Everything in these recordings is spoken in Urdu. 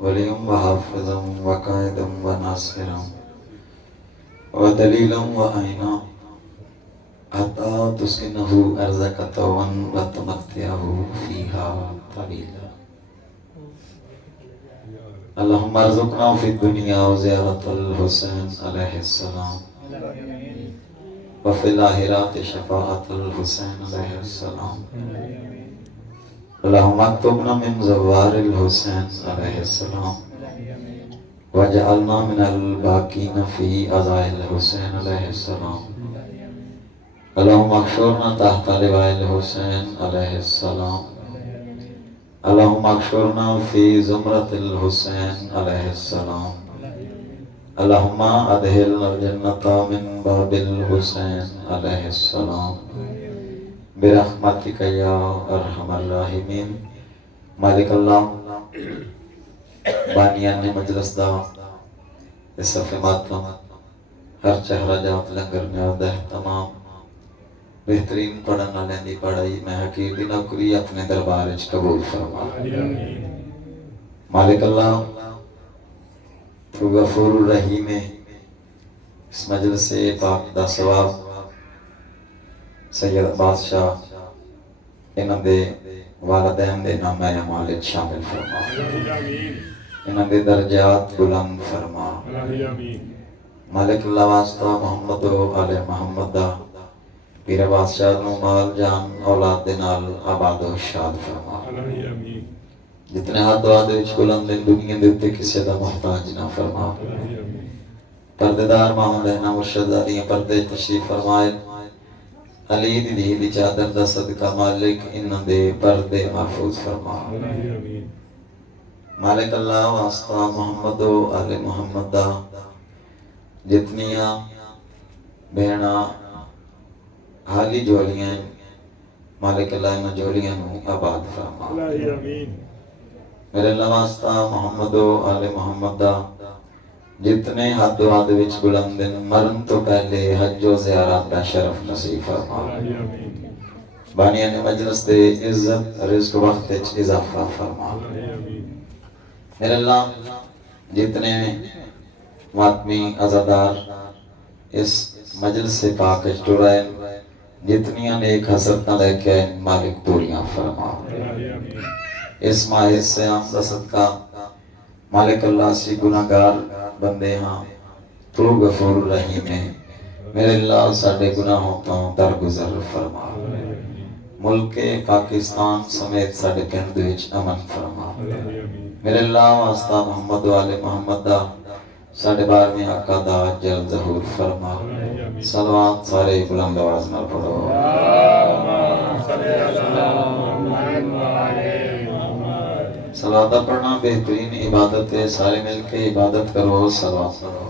وليا وحافظا وقائدا وناصرا ودليلا وعينا حتى تسكنه أرزك طوعا وتمتعه فيها طويلا. اللهم ارزقنا في الدنيا زيارة الحسين عليه السلام وفي الآخرة شفاعة الحسين عليه السلام. اللهم اكتبنا من زوار الحسين عليه السلام واجعلنا من الباقين في عزاء الحسين عليه السلام. اللهم احشرنا تحت لواء الحسين عليه السلام. اللهم احشرنا في زمرة الحسين عليه السلام. اللهم ادخلنا الجنة من باب الحسين عليه السلام برحمتك یا ارحم الراحمین. مالک اللہ بانیان مجلس دا صف ماتم ہر چہرہ جات لنگر نیادہ تمام بہترین پڑھن والوں دی پڑھائی میں حقیق دی نوکری اپنے دربار وچ قبول فرما. مالک اللہ تو غفور الرحیم اس مجلس پاک دا ثواب سید بادشاہ انہاں دے والدین دے نام اے مالک شامل فرما. انہاں دے درجات بلند فرما. مالک اللہ واسطہ محمد و آل محمد دا پیر بادشاہ نو مال جان اولاد دے نال آباد و شاد فرما. جتنے ہاتھ دعا دے وچ بلند ہیں دنیا دے اوتے کسے دا محتاج نہ فرما. پردیدار محمد احنا مرشد علی پردے تشریف فرمائے. علی دی چادر دا صدقہ مالک انہاں دے پردے محفوظ فرما. مالک اللہ واسطہ محمد و آل محمد دا جتنیاں بہنا حالی جولیاں مالک اللہ انہاں جولیاں نو آباد فرما. میرے اللہ واسطہ محمد و آل محمد دا جتنے حد و عد وچ بلندن مرن تو پہلے حج و زیارات دا شرف نصیب فرما. بانیان مجلس دے عزت رزق وقت وچ اضافہ فرما. میرے اللہ جتنے ماتمی عزادار اس مجلس سے پاک وچ ٹرائن جتنیاں نیک حسرتاں لے کے مالک پوریاں فرما. اس ماہ سے ہم دا صدقہ مالک اللہ سی گناہگار بندے ہاں تو غفور الرحیم ہے. میرے اللہ ساڑھے گناہوں تو درگزر فرما. ملک پاکستان سمیت ساڑھے پنڈ وچ امن فرما. میرے اللہ واسطہ محمد و آل محمد دا ساڑھے 12ویں آقا دا جلد ظہور فرما. صلوات سارے بلند آواز نہ پڑھو. صلوات پڑھنا بہترین عبادت ہے. سارے مل کے عبادت کرو. صلوات کرو.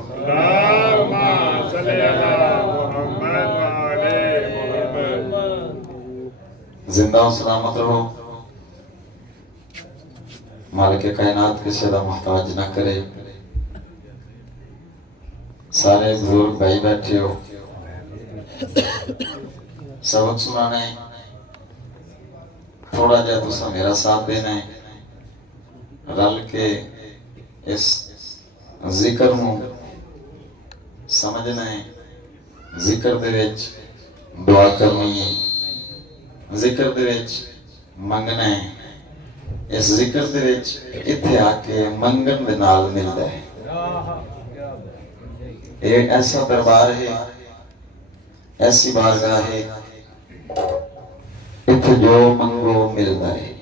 زندہ و سلامت رہو. مالک کائنات کسی دا محتاج نہ کرے. سارے بزرگ بھائی بیٹھے ہو سبق سنانے تھوڑا جا تسا میرا ساتھ دینا ہے. رل کے اس ذکر نو سمجھنا ہے. ذکر دے وچ دعا کرنی ہے. ذکر دے وچ منگنا ہے. اس ذکر دے وچ اتھے آ کے منگن دے نال ملدا ہے. ایک ایسا دربار ہے ایسی بارگاہ ہے اتھے جو منگو ملدا ہے.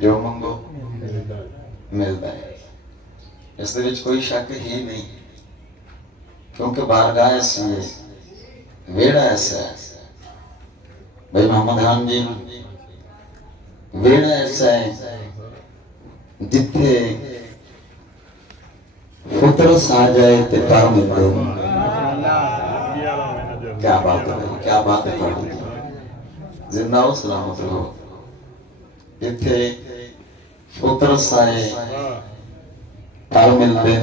جو منگو ملتا ہے. اس دے وچ کوئی شک ہی نہیں کیونکہ بارگاہ ایسی ہے ویڑا ایسا ہے. بھائی محمد خان جی ویڑا ایسا ہے جتھے فطرت آ جائے تے پر ملتے. کیا بات ہے کیا بات ہے. زندہ و سلامت رہو. جتھے فطرت آئے پر ملتے.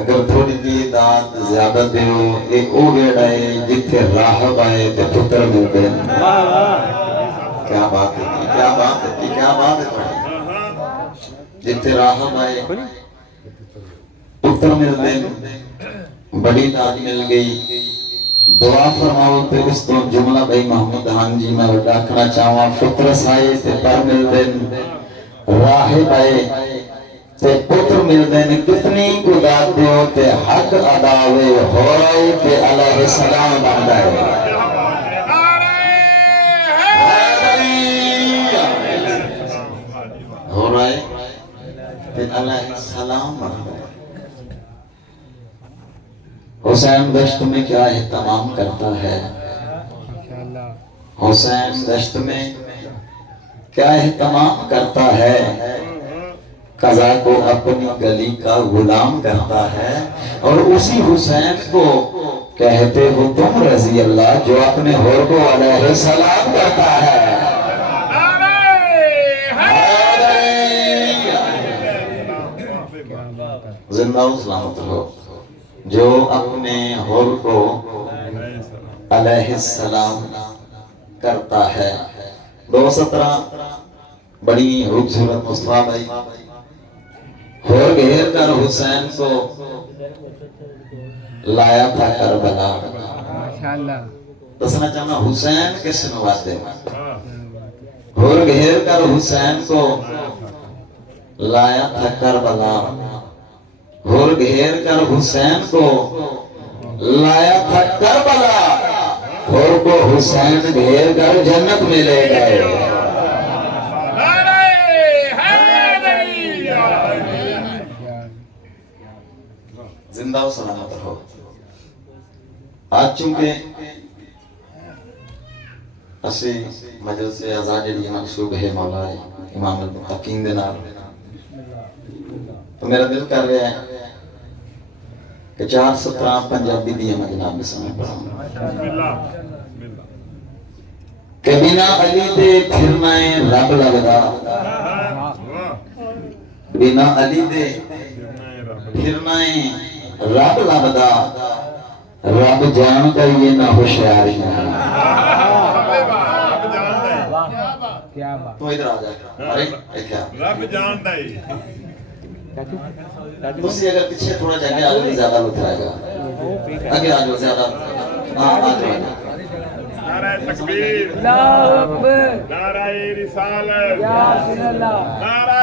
اگر تھوڑی جی داد زیادہ دیو ایک او ویڑا ہے جتھے راہب آئے تے پتر ملتے. کیا بات ہے، کیا بات ہے، کیا بات ہے پڑھیں جتے راہ آئے پتر مل دے بڑی داد مل گئی دعا فرماؤ تے اس تو جملہ بھائی محمد ہاں جی میں رکھنا چاہوں پتر سائے تے پر مل دے راہ آئے تے پتر مل دے کتنی کو داد دیو تے حق اداوے ہو رہے تے علیہ السلام بندہ ہے ہو رہے تے علیہ السلام بندہ ہے۔ حسین دشت میں کیا اہتمام کرتا ہے، حسین دشت میں کیا اہتمام کرتا ہے، قضا کو اپنی گلی کا غلام کرتا ہے، اور اسی حسین کو کہتے ہو تم رضی اللہ جو اپنے حور کو علیہ السلام کرتا ہے۔ زندہ و سلامت ہو جو اپنے حور کو علیہ السلام کرتا ہے۔ 217 بڑی خوبصورت مصطفیٰ بھائی حور گھیر کر حسین کو لایا تھا کربلا۔ دسنا چاہنا حسین کس نوازے حور گھیر کر حسین کو لایا تھا کربلا، حور گھیر کر حسین کو لایا تھا کربلا، حور کو حسین گھیر کر جنت میں لے گئے۔ زندہ و سلامت رہو۔ آج چونکہ اسی مجلس ازا جڑی منسوب ہے مولا امام المتقین دے نال، تو میرا دل کر رہا ہے کہ 417 پنجابی دیا میں جناب سامنے پڑھا کہ بنا علی دے پھرنا رب لگدا، بنا علی دے پھرنا رب لگدا، رب جان کا یہ نہ ہوشیاری ہے۔ تو ادھر آ جائے رب جان دا ہی تسی اگر پیچھے تھوڑا جگہ آگے زیادہ لطف آئے گا، آگے آجو زیادہ آجو نعرہ تکبیر، اللہ اکبر، نعرہ رسالت، نعرہ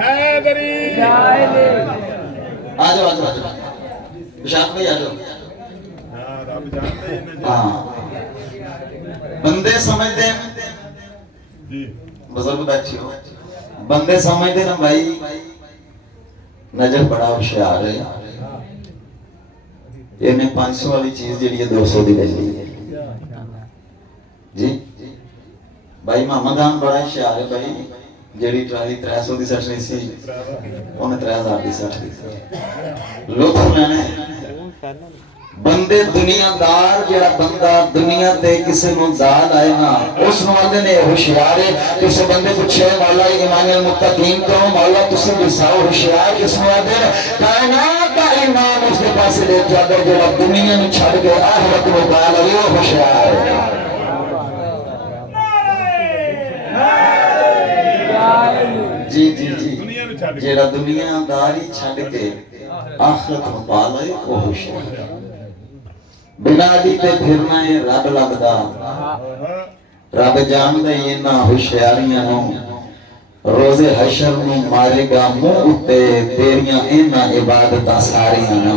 حیدری، آجو آجو آجو بشاک بھائی آجو۔ بندے سمجھتے ہیں بزرگ بیٹھی ہو، بندے سمجھتے ہیں بھائی نجف بڑا ہوشیار ہے، یہ میں 500 والی چیز جڑی ہے 200 دی لے لی ہے جی۔ بھائی محمد خان بڑا ہوشیار ہے، بھائی جڑی ٹرالی 300 دی سٹ نہیں سی انہیں 3000 دی سٹ دی سی۔ لطف میں نے بندے دنیا دار جڑا بندہ دنیا تے کسے نو داد آئے نا اس نو آدھے نے ہوشیار ہے۔ کسے بندے پوچھے مولا امام المتقین تو مولا تسی بساؤ ہوشیار کس نو آدھے کائنات کا امام اس کے پاس لے جاتا جڑا دنیا نو چھڑ کے آخرت نو پا لے وہ ہوشیار ہے۔ جی جی جی جڑا دنیا داری چھڑ کے آخرت نو پا لے وہ ہوشیار ہے۔ بنا علی تے پھرنا ہے رب لگدا، رب جان دے یہ ہوشیاریاں نو، روز حشر نو مارے گا منہ اتے تیریاں اینا عبادتاں ساریاں نو،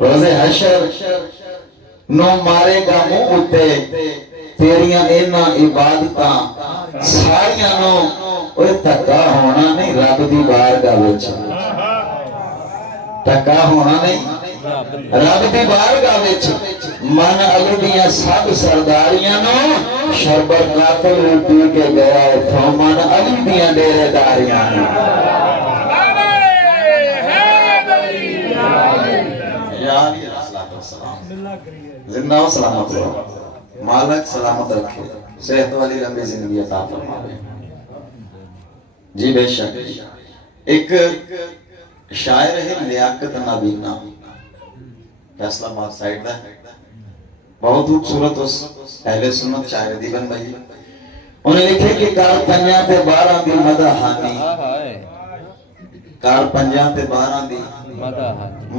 روز حشر نو مارے گا منہ اتے تیریاں اینا عبادتاں ساریاں نو۔ اوہ تکا ہونا نہیں رب دی بارگاہ وچ، تکا ہونا نہیں رب دی بارگاہ وچ، من علی دیاں سب سرداریاں نو شربر قاتل پی کے گیا تھا من علی دیاں ڈیرے داریاں نو۔ زندہ و سلامت رہو، مالک سلامت رکھے، صحت والی لمبی زندگی عطا فرمائے۔ جی بے شک ایک شاعر ہے لیاقت نابینا، فیصلہ آباد سائیڈ دا بہت خوبصورت اس اہل سنت شاعر دیوان بھائی انہیں لکھے کہ کار پنجاں تے 12 دی مداحانی، کار پنجاں تے 12 دی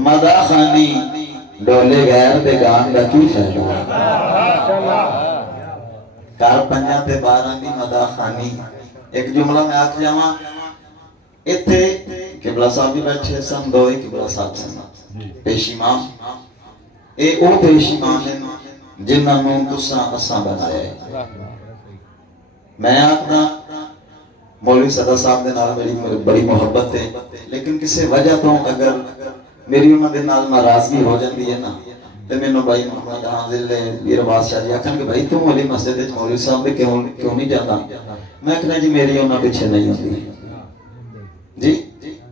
مداحانی، ڈولے غیر دے گان دا کی فائدہ؟ کار پنجاں تے 12 دی مداحانی. ایک جملہ میں آکھ جاواں اتھے قبلہ صاحب بھی بیٹھے سن، دو ہی قبلہ صاحب سن پیش امام. اے او پیش امام ہیں جنہاں نوں تساں اساں بنایا ہے. میں آکھنا مولوی صدر صاحب دے نال میری بڑی محبت ہے، لیکن کسی وجہ تو اگر میری انہاں دے نال ناراضگی ہو جاندی ہے نا تے مینوں بھائی محمد حاضر ویر بادشاہ جی آکھن کہ بھائی تو علی مسجد وچ مولوی صاحب دے کیوں نہیں جاندا؟ میں کہنا جی میری انہاں پیچھے نہیں ہوندی جی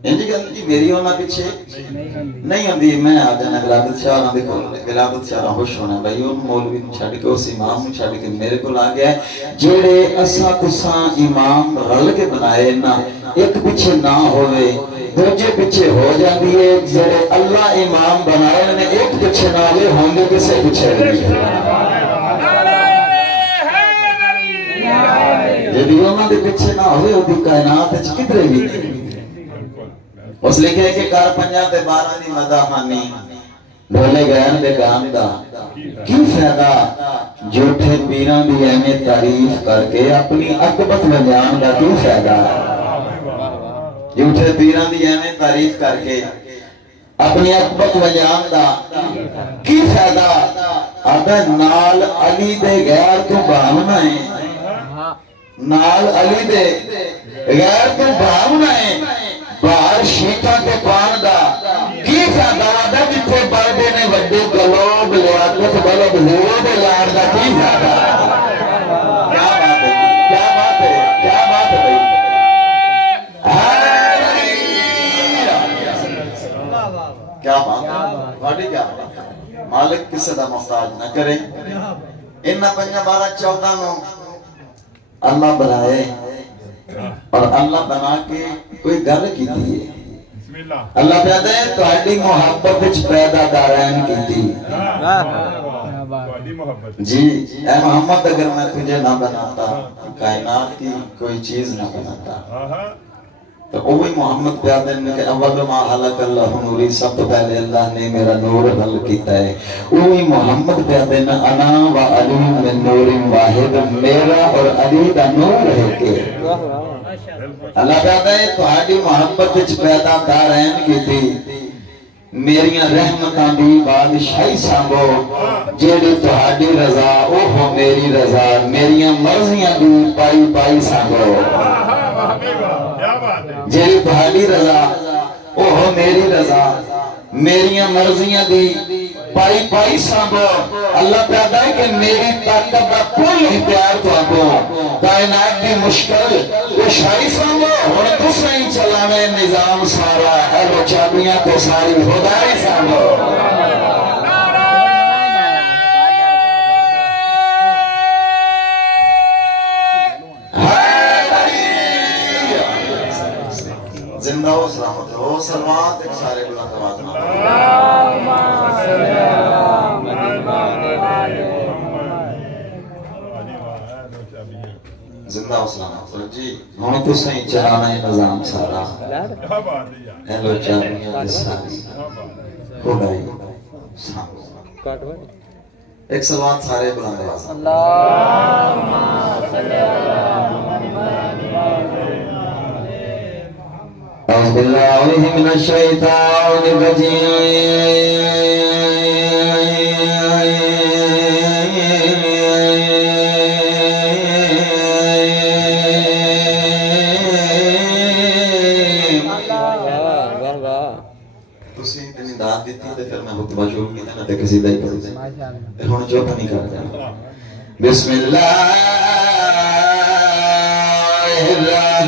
انج گل جی میری انہاں پیچھے نہیں ہوندی. میں آ جانا ولادت شاہ دے کول، ولادت شاہ خوش ہونا بھائی اون مولوی نوں چھڈ کے اس امام نوں چھڈ کے میرے کول آ گیا ہے. جڑے اساں تساں امام رل کے بنائے نا ایک پیچھے نہ ہوئے دوجے پیچھے ہو جاندی ہے. جڑے اللہ امام بنائے نے ایک پیچھے نہ ہوئے ہوں گے کسے پیچھے نہیں. جدی انہاں دے پیچھے نہ ہوئے او دی کائنات وچ کدھر بھی نہیں. اس لکھے کہ کار پنجاں تے 12 دی مداحانی، ڈھولے غیر دے گان دا کی فائدہ؟ جھوٹے پیراں دی ایویں تعریف کر کے اپنی عقبت وجان دا کی فائدہ؟ جھوٹے پیراں دی ایویں تعریف کر کے اپنی عقبت وجان دا کی فائدہ؟ آدھا نال علی دے غیر تو بھاونا ہے، نال علی دے غیر تو بھاونا ہے، باہر شیطہ کے پان دا کی فائدہ؟ دا جتھے بردے نے وڈے گلوب لیاقت بلد ہو دے لار دا کی فائدہ؟ کیا بات ہے، کیا بات ہے، کیا بات ہے بھائی، کیا بات ہے واڑی، کیا بات ہے. مالک کسی دا محتاج نہ کرے. انہاں 5 12 14 نو اللہ بنائے اور اللہ بنا کے کوئی گل کیتی ہے. اللہ پیدا ہے تہاڈی محبت وچ پیدا دارین کیتی. جی اے محمد اگر میں تجھے نہ بناتا کائنات کی کوئی چیز نہ بناتا تو وہی محمد پیادے نے کہ اول ما خلق اللہ نوری، سب تو پہلے اللہ نے میرا نور خلق کیتا ہے. وہی محمد پیادے نے انا و علی من نور واحد، میرا اور علی دا نور ہے کہ اللہ پیدا ہے تہاڈی محبت وچ پیدا دارین کیتی. میریاں رحمتاں دی بادشاہی سانگو جیڑی تہاڈی رضا او ہو میری رضا، میریاں مرضیاں دی پائی پائی سانگو جیڑی تہاڈی رضا او ہو میری رضا، میریاں مرضیاں دی پائی پائی سانگو. اللہ پیدا ہے کہ میری طاقت دا کوئی اختیار تو آگو کائنات دی مشکل کشائی سانگو. ہن تساں ہی چلاویں نظام سارا، اہل چابیاں تو ساری خدائی سانگو. زندہ ہو سلامت ہو سلامات ایک سارے بلند آواز میں زندہ ہو سلامت ہو. جی ہوں تو صحیح چلانا ہے نظام سارا، ہیلو چاہیے ساری خدائی سانگو. ایک سلوات سارے بلند آواز اللہم صلی اللہ اعوذ باللہ من الشیطان الرجیم. تسی اتنی داد دیتی تو پھر میں خطبہ شروع کی تھا نہ کسی دائی پڑھ دیں پھر ہون جو نہیں کر جانا. بسم اللہ الرحمن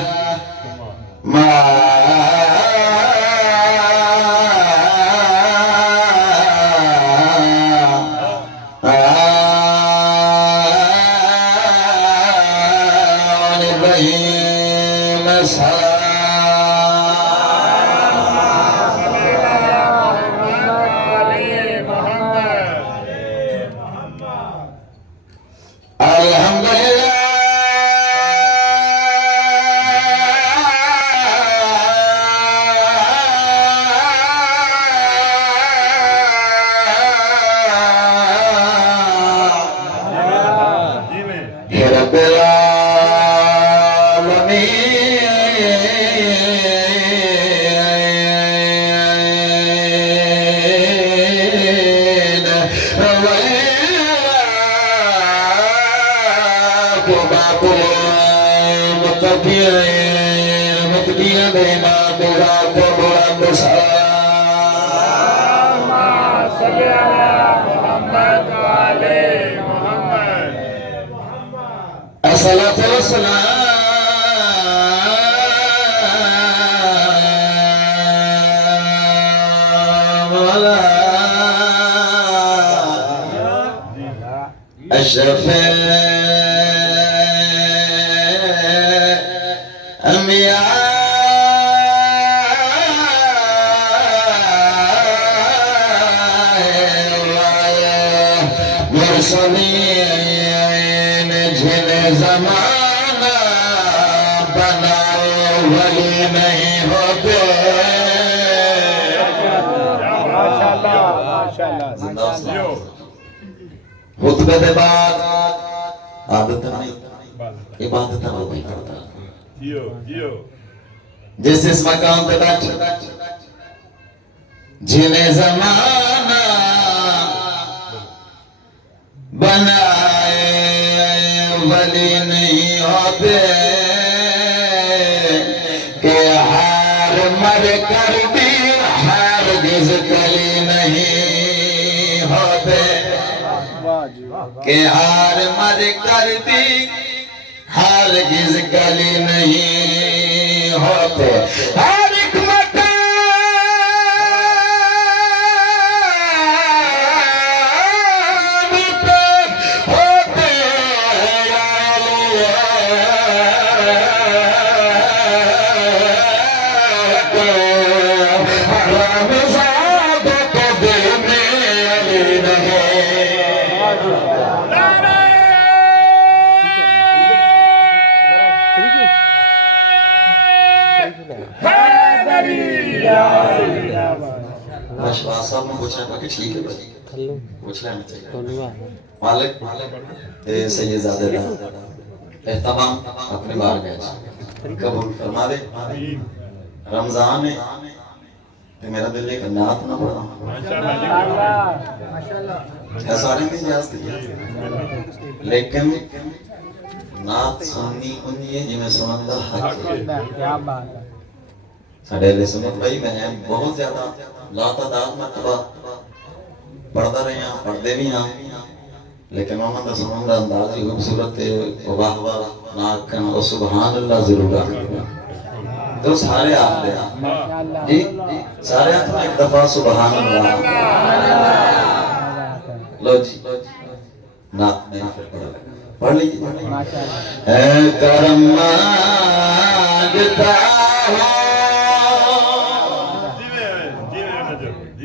الحمدللہ رب العالمین متقین امام برا کو بلند سلام صلی علی محمد و علی محمد الصلاة والسلام على أشرف الأنبياء مرسلین جن زمانہ بنائے ولی نہیں ہوتے خطبے دے بعد عادت نہیں عبادت نہ کوئی کرتا جس مقام پہ بیٹھ جنہیں زمانہ بنائے ولی نہیں ہوتے کہ ہار مر کر بھی ہرگز کلی نہیں ہوتے کہ ہار مر کر بھی ہرگز کلی نہیں ہوتے ہر ایک مقام پہ ہوتے حرام زادہ کو دل میں علی رہے شہباز صاحب نے پوچھا کہ ٹھیک ہے بھائی پوچھ لینا چاہیے مالک سید زادہ اہتمام اپنے بار گئے قبول فرما دے رمضان ہے میرا دل ایک نعت نہ پڑھا سارے میں اجازت دی لیکن نعت سننی انہی ہے جی میں سنن دا حق ہے ساڑھے علیہ سنت بھائی میں بہت زیادہ لا تعداد مرتبہ پڑھتا رہے ہیں پڑھتے بھی ہیں لیکن محمد سنن دا انداز ہی خوبصورت ہے واہ واہ ناکن و سبحان اللہ ضرور آگے تو سارے آپ دے جی سارے آپ ایک دفعہ سبحان اللہ لو جی نات میں پڑھ لیجیے اے کرم مانگتا ہوں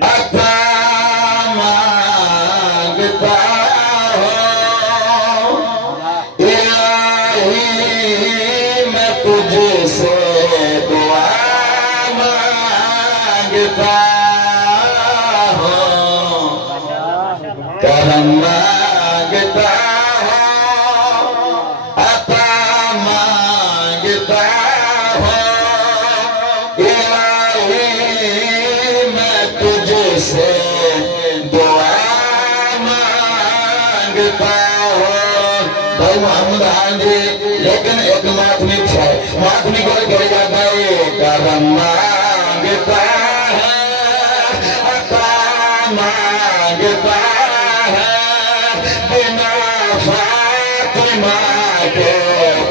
عطا مانگتا ہوں الہی میں تجھ سے دعا مانگتا ہوں کرم مانگتا ہوں عطا مانگتا ہوں الہی میں تجھ سے دعا مانگتا ہوں بھائی محمد آنجی لیکن ایک ماتمی تھے ماتمی کو کرے جاتا ہے کرم مانگتا ہے عطا مانگتا ہے بنا فاطمہ کے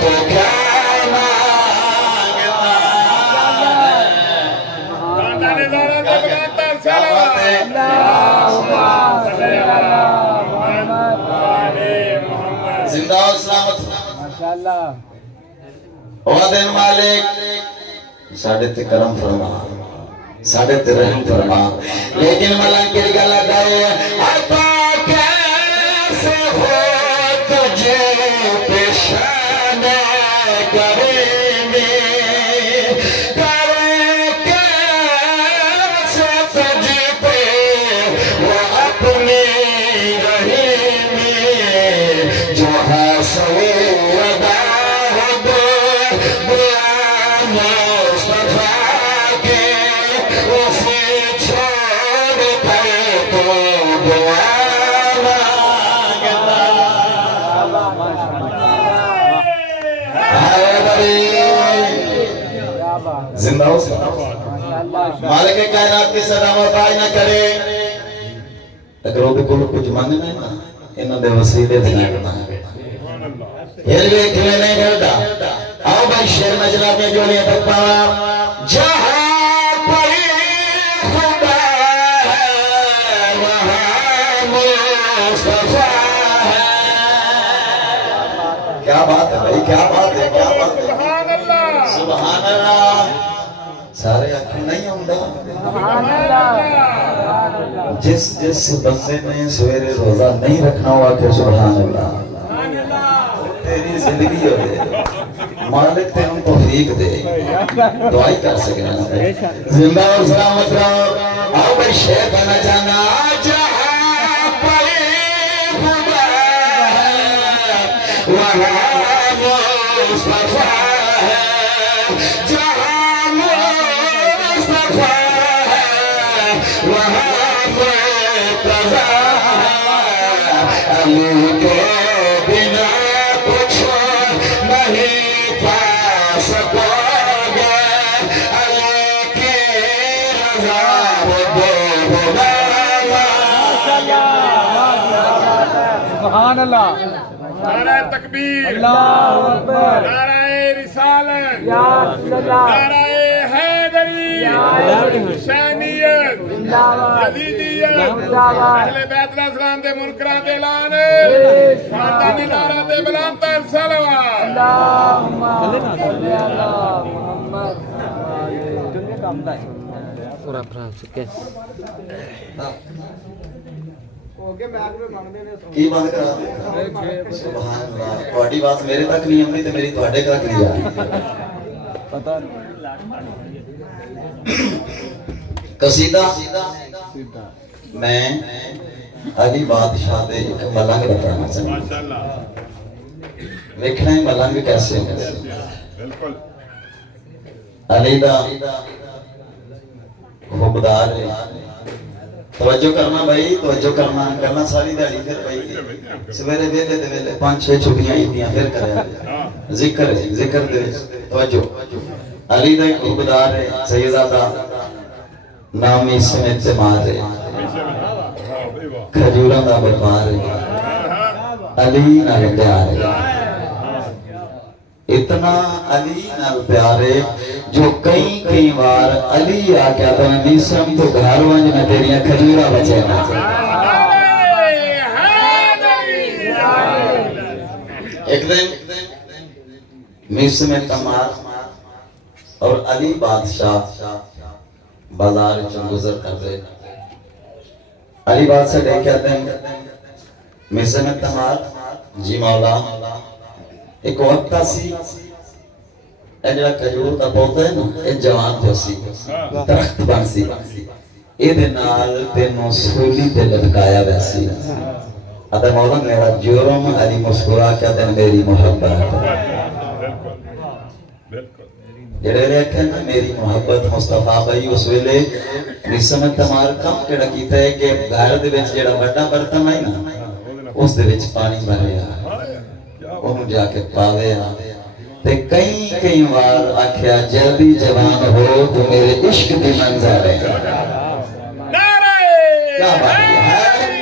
تو کیا مانگتا زندہ و سلامت دن مالک ساڑھے تے کرم فرما ساڑھے تے رحم فرما لیکن ملنگ کی گلہ گئے عطا کیسے ہو تجھے زندہ ہو مالک کائنات کی صدا محتاج نہ کرے اگر وہ بالکل کچھ من نہیں نا انہوں نے وسیلے دینا کرنا ہے یہ دیکھ لے نہیں بولتا آؤ بھائی شیر مجلہ میں جو نہیں تک پاوا جہاں کوئی خدا ہے وہاں مصطفیٰ ہے کیا بات ہے بھائی کیا بات ہے کیا بات ہے سبحان اللہ سبحان اللہ سارے آنکھوں نہیں ہوں سبحان اللہ جس بندے نے سویرے روزہ نہیں رکھنا ہوا کہ سبحان اللہ تیری زندگی ہو گئے مالک تے ہم توفیق دے دعائی کر سکیں زندہ اور سلامت رہو آؤ بھائی شیر بنا جانا جہاں پری خدا ہے وہاں مصطفیٰ ہے جہاں مصطفیٰ ہے وہاں مرتضیٰ ہے علی کے بنا کچھ نہیں پا سکو گے علی کی رضا سبحان اللہ نعرہ تکبیر اللہ اکبر نعرہ رسالت یا رسول اللہ نعرہ حیدری حسینیت یزیدیت اہل بیت علیہ السلام دے منکرات دے اعلان خاندانی نعرہ دے بلند تر صلوات اللہم صلی علی محمد پورا فرانس کے کی بات کر رہا سبحان اللہ تھوڑی بات میرے تک نہیں آمدی تو میری تھوڑے تک نہیں جا پتہ قصیدہ میں علی بادشاہ دے ایک ملنگ بتانا چاہتا ہوں ماشاءاللہ ویکھنا ہے ملنگ کیسے ہیں بالکل علی دا خوبدار ہے توجہ کرنا بھائی توجہ کرنا ساری دہڑی پھر بھائی سویرے ویلے تے ویلے 5-6 چھٹیاں ایتیاں پھر کرے ذکر دے توجہ علی دا خوبدار ہے سیدزادہ نام اس میں اعتماد ہے کھجوراں دا وپار ہے علی نال پیار ہے اتنا علی نال پیار ہے جو کئی بار علی آ کے تو نیسم تو گھر ونج میں تیریاں کھجورا بچے نا ایک دن نیسم میں کمار اور علی بادشاہ بازار چون گزر کر رہے علی بادشاہ لے کے آتے ہیں نیسم میں کمار جی مولا ایک وقت سی اے جڑا کھجور دا پودا ہے نا اے جوان جو سی درخت بن سی اے دے نال تینوں سولی تے لٹکایا ویسی اتے مولا میرا جرم علی مسکرا کے تے میری محبت جڑے رکھے نا میری محبت مصطفیٰ بھائی اس ویلے نسم تمار کم کیڑا کیتا ہے کہ گھر دے وچ جڑا بڑا برتن ہے نا اس دے وچ پانی بھریا انہوں جا کے پاوے تے کئی بار آکھیا جلدی جوان ہو تو میرے عشق دی منظر ہے کیا بات ہے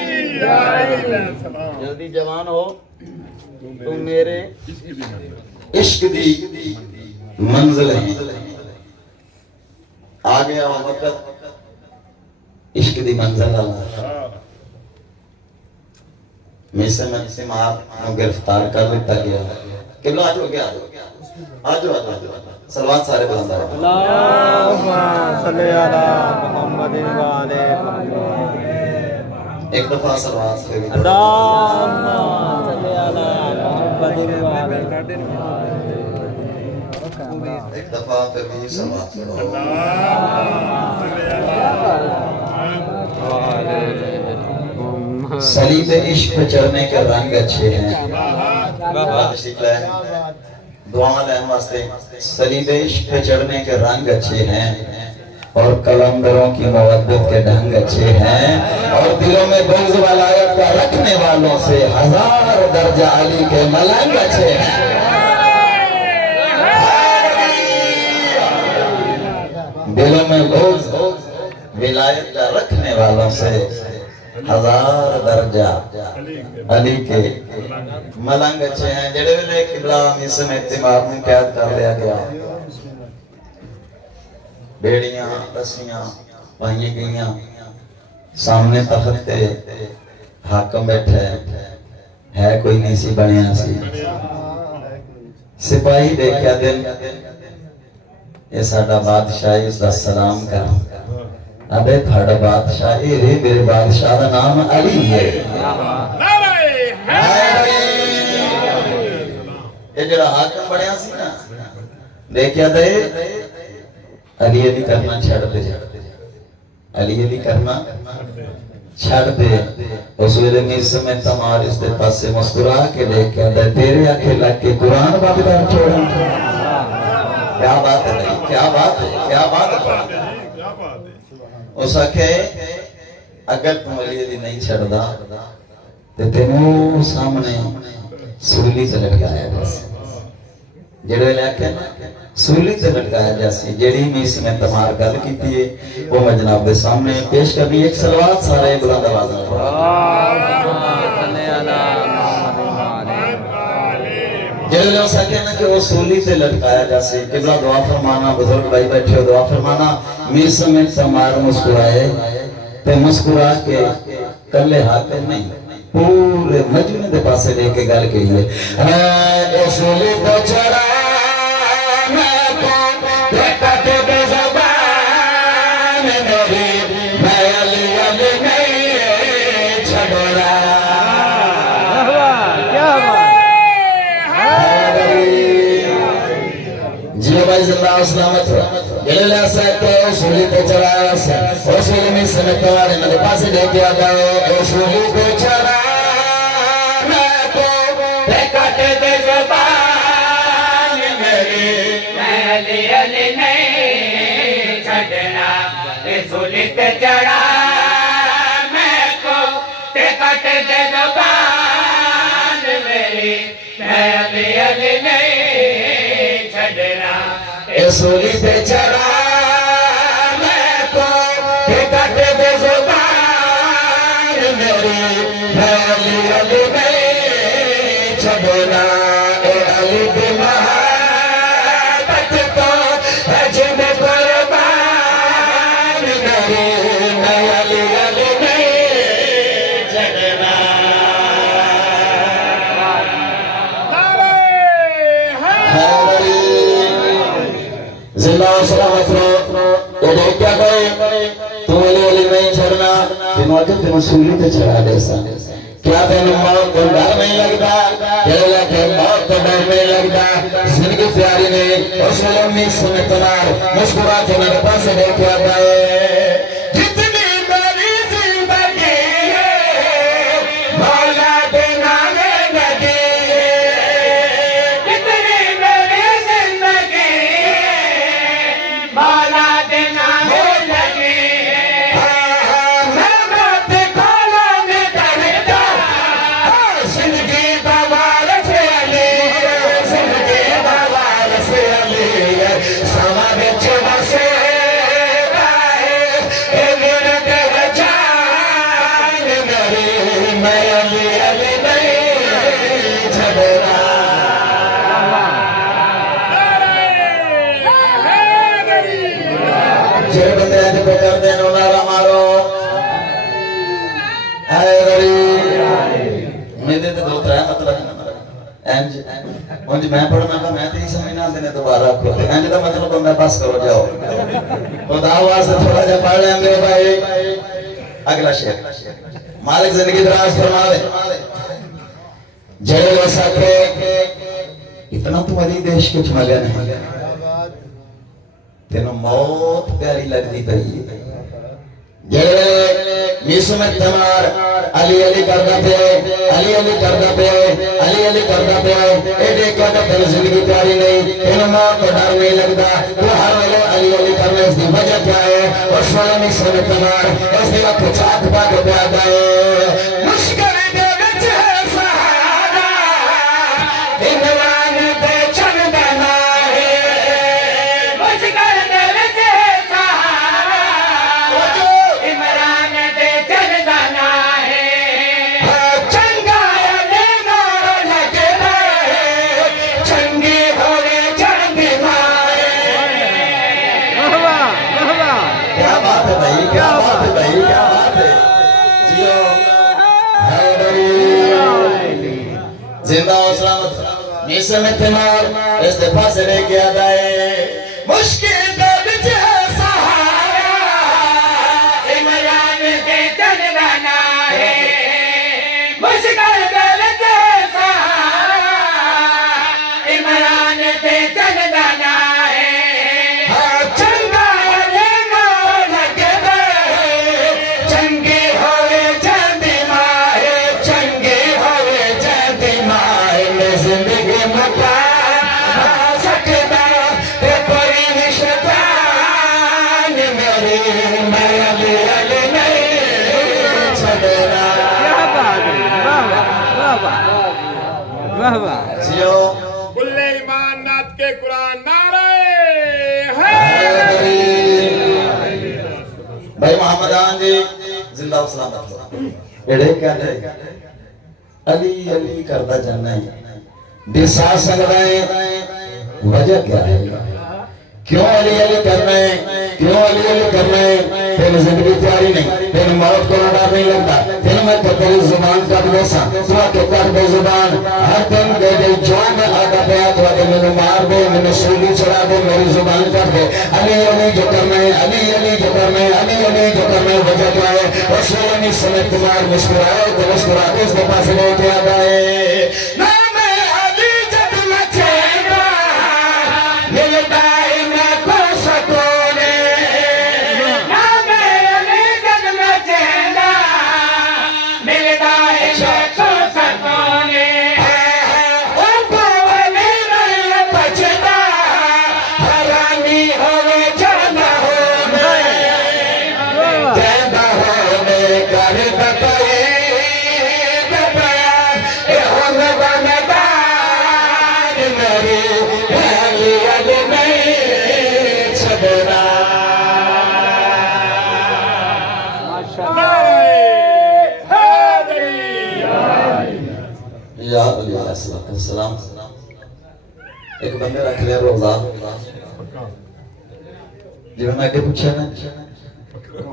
جلدی جوان ہو تو میرے عشق دی منزل ہے آ گیا وقت عشق دی منزل اللہ میسے من سے آپ گرفتار کر لیتا گیا قبلہ آج ہو گیا آج ہو سلوات سارے بلندہ رہا اللہم صلی علی محمد وعلے ایک دفعہ سلوات سے اللہم صلی علی محمد وعلے ایک دفعہ پھر بھی سلوات کرو صلیب عشق پہ چڑھنے کے رنگ اچھے ہیں دعا لیں واسطے صلیب عشق پہ چڑھنے کے رنگ اچھے ہیں اور کلندروں کی مودت کے ڈھنگ اچھے ہیں اور دلوں میں بغض ولایت کا رکھنے والوں سے 1000 درجہ علی کے ملنگ اچھے ہیں دلوں میں لوگ ولایت کا رکھنے والوں سے 1000 درجہ علی کے ملنگ اچھے ہیں جڑے ویلے قبلہ مصر میں اعتماد میں قید کر لیا گیا بیڑیاں رسیاں پائیں گئیاں سامنے تخت تے حاکم بیٹھے ہے کوئی نہیں سی بنیا سی سپاہی دیکھیا دن یہ ساڈا بادشاہی اس دا سلام کر ابے تھاڑا بادشاہی رے میرے بادشاہ دا نام علی ہے یہ جڑا حاکم بنیا سی نا دیکھیا دے علی علی کرنا چھڑ دے علی علی کرنا چھڑ دے اس ویلے مصر میں تمار اس دے پاس سے مسکرا کے دیکھیا دے تیرے آنکھیں لگ کے قرآن بابدار چھوڑا کیا بات ہے بھائی کیا بات ہے کیا بات ہے اس آنکھے اگر تم علی علی نہیں چھڑ دا تے تینوں سامنے سولی سے لٹکایا جیسے جڑے لے کے سولی سے لٹکایا جیسے جڑی مصر میں تمار گل کیتی ہے وہ میں جناب دے سامنے پیش کرنی ایک صلوات سارے بلند آواز جڑے لے اس آگے نا کہ وہ سولی سے لٹکایا جیسے قبلہ دعا فرمانا بزرگ بھائی بیٹھے ہو دعا فرمانا مصر میں تمار مسکرائے تے مسکرا کے کلے ہاتھ نہیں پورے مجمع دے پاسے لے کے گل کہیے اے سولی تو چڑھا میں کو کٹ دے زبان میری میں علی علی نہیں چھڑا جیو بھائی زندہ و سلامت جلے لے سکتے سولی تو چڑھایا سے سولی میں سمت والے میرے پاسے لے کے آگا اے سولی تو چڑھا علی نہیں چھڑنا سولی تے چڑھا میں کو تے کٹ دے زبان میری میں علی نہیں چھڑنا سولی تے چڑھا میں کو تے کٹ دے زبان میری میں علی نہیں چھڑنا اے علی دی زندہ و سلامت رو یہ دیکھ کیا کرے تو علی علی نہیں چھڑنا تینوں آجے تینوں سولی تے چڑھا دے سا کیا تینوں موت کو ڈر نہیں لگتا کہ اللہ کے موت کو ڈر نہیں لگتا زندگی پیاری نہیں اس ویلے مصر میں تمار مسکرا کے میرے پاس دیکھ کیا کرے جتنی میری زندگی ہے مولا دے نانے لگی جڑے بندے آج کو کر دیں نارا مارو آئے غریب میرے تے دو ترے مطلب انج میں پڑھنا تھا میں تیری سمجھنا دینے دوبارہ کھوتے انج دا مطلب بندہ پاس کرو جاؤ خدا واسطے تھوڑا جا پڑھ لیں میرے بھائی اگلا شعر مالک زندگی دراز فرما دے جڑے لو سکے اتنا تو علی دیش کچھ مگن ہے تینوں موت پیاری لگ دی پئی جڑے مصر میں تمار علی علی کردا پے علی علی کردا پے علی علی کردا پے ایڈے کہتا تینوں زندگی پیاری نہیں تینوں موت کو ڈر نہیں لگتا تو ہر ویلے علی علی کرنے اس دی وجہ کیا ہے اس والے مصر میں تمار اس دی اپنے چاک پا کے پیادا ہے مشکل دے وچ ہے سہارا انوان دے چن دینا ہے مشکل دے وچ ہے سہارا زندہ و سلامت نیسم اتمار اس دفعہ سے لے کے آدائے مشکل درد سہارا عمران کے چندنا ہے مشکل درد سہارا عمران کے چندنا ہے چنگا لینا لگے چنگے ہوئے چندی ماہ چنگے ہوئے چندی ماہ میں زندگی مکا سکتا ہے کوئی نشان میری میں علی علی نہیں چھڑنا جیو کل ایمان نات کے قرآن نعرہ حیدری بھائی محمد آن جی زندہ و سلامت ایڈے کیا دے علی علی کردہ جانا ہے دسا سنگرائیں وجہ کیا ہے کیوں علی علی کرنا ہے کیوں علی علی کرنا ہے تیری زندگی تیاری نہیں تیری موت کو ڈر نہیں لگتا تیری میں تیری زبان کا بلوسا تو کہ کر دے زبان ہر دن دے دے جو میں آگا پیا تو کہ میں مار دے میں سولی چڑھا دے میری زبان کر دے علی علی جو کرنا ہے علی علی جو کرنا ہے علی علی جو کرنا ہے وجہ کیا ہے رسول اللہ سمیت تمہار مسکرائے تو مسکرا دے اس کے پاس لے کے آ گئے نام علی جب مچے گا ملتا ہے میں کو سکون نام علی جب مچے گا ملتا ہے میں کو سکون ان کو علی نہیں بچتا حرامی ہوئے جانا ہونے جانا ہونے کر بتائے یا علیہ السلام ایک بندے رکھ لیا روزہ جب میں آگے پوچھا نا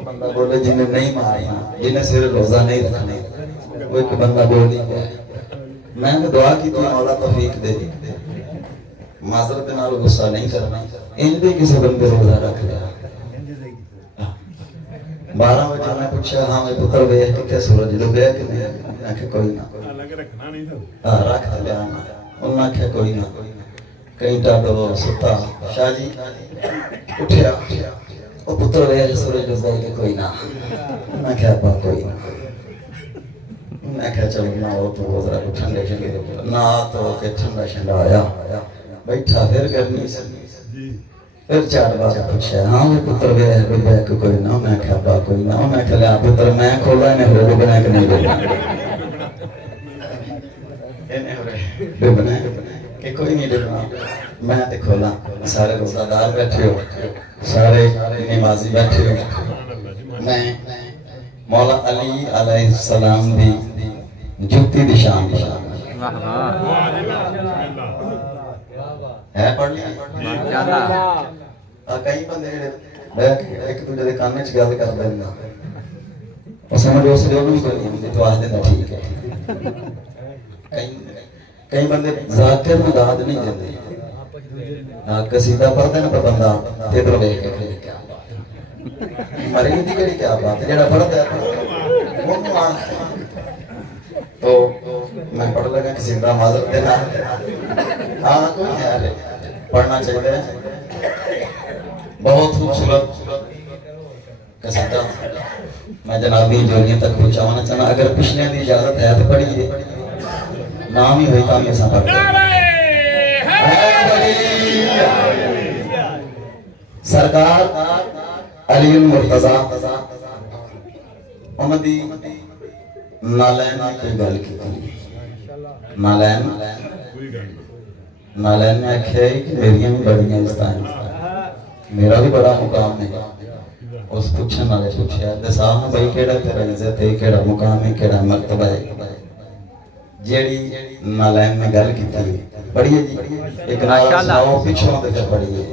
بندہ بولے جنہیں نہیں مارنا جنہیں صرف روزہ نہیں رکھنے وہ ایک بندہ بول نہیں گیا میں نے دعا کی تو مولا توفیق دے دی معذرت نال غصہ نہیں کرنا ان دے کسی بندے روزہ رکھ لیا 12 بجے میں پوچھا ہاں میں پتر بے کہ سورج ڈوبیا کہ نہیں میں کہ کوئی نہ رکھ لیا انہوں نے کہا کوئی نہ کہیں ٹاٹو ستا شاہ جی اٹھیا وہ پتر بے سورج ڈوبیا کہ کوئی نہ میں کہا پا کوئی نہ میں کہا چلو نہ ہو تو وہ ذرا ٹھنڈے شنگے نہ تو کہ ٹھنڈا شنڈا آیا بیٹھا پھر گرمی سے پھر 4 بار پوچھا ہاں وہ پتر بے ڈوبیا کہ کوئی نہ میں کہا پا کوئی نہ میں کہا لیا پتر میں کھولا انہیں ہو ڈوبنا کہ نہیں ڈوبنا کہ کوئی نہیں ڈوبنا میں تے کھولا سارے روزہ دار بیٹھے ہو سارے نمازی بیٹھے ہو میں مولا علی علیہ السلام دی جوتی دی شان ہے پڑھ لیا کئی بندے ایک دوسرے دے کان وچ گل کر دینا او سمجھ اس لیے انہوں کو نہیں تو آہ دینا ٹھیک ہے کئی بندے ذاکر میں داد نہیں دیندے قصیدہ پڑھتے نا پر بندہ ادھر دیکھ کے پھر کیا مرید دی کہڑی کیا بات ہے جڑا پڑھتا ہے تو میں پڑھ لگا قصیدہ معذرت دینا ہاں کوئی خیال ہے پڑھنا چاہیے بہت خوبصورت قصیدہ میں جنابی جوڑیاں تک پہنچانا چاہنا اگر پچھلے دی اجازت ہے تو پڑھیے نام ہی ہوئی کام یہ ساتھ سرکار علی المرتضی انہوں دی نالین کوئی گل کی نالین نے آکھیا کہ میریاں بھی بڑیاں عزتیں میرا بھی بڑا مقام ہے اس پوچھن والے پوچھیا دسا بھائی کیڑا تیرا عزت ہے کیڑا مقام ہے کیڑا مرتبہ ہے جیڑی نالین میں گل کی پڑھیے جی ایک نعرہ سناؤ پچھوں دے پڑھیے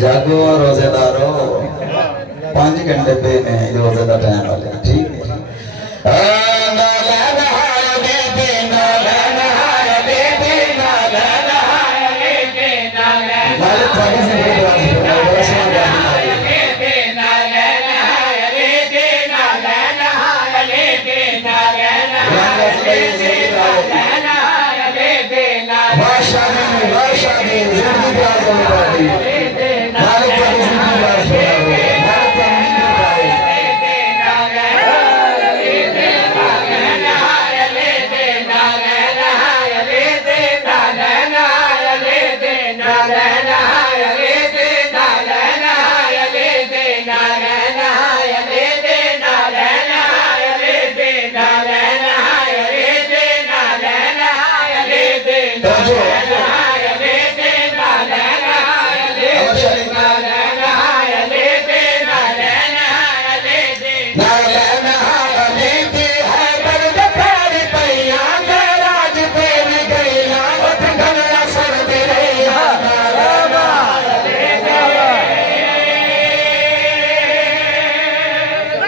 جاگو روزے دارو 5 گھنٹے پہ میں روزے دا ٹائم والے ٹھیک ہے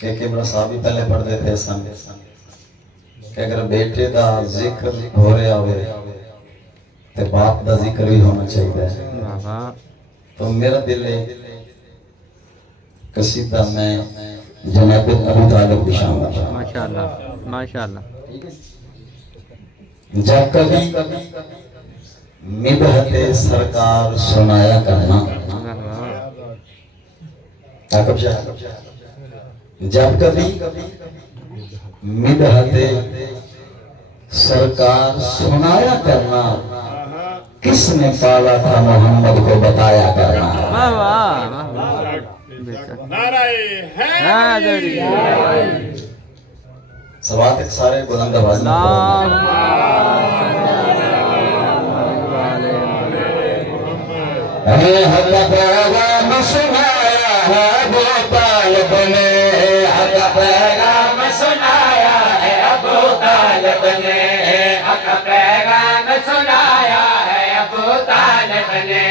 کہ قبلہ صاحب ہی پہلے پڑھ دیتے سن کہ اگر بیٹے دا ذکر ہو رہا ہوئے تو باپ دا ذکر بھی ہونا چاہیے. تو میرا دل ہے قصیدہ میں جناب ابو طالب کی شان میں ماشاءاللہ ماشاءاللہ. جب کبھی مدحت سرکار سنایا کرنا جب کبھی مدحت سرکار سنایا کرنا کس نے پالا تھا محمد کو بتایا کرنا. واہ واہ واہ. نعرہ حیدری. سوات ایک سارے بلند آواز میں حق پیغام سنایا ہے ابو طالب نے. حق پیغام سنایا ہے ابو طالب نے. حق پیغام سنایا ہے ابو طالب نے.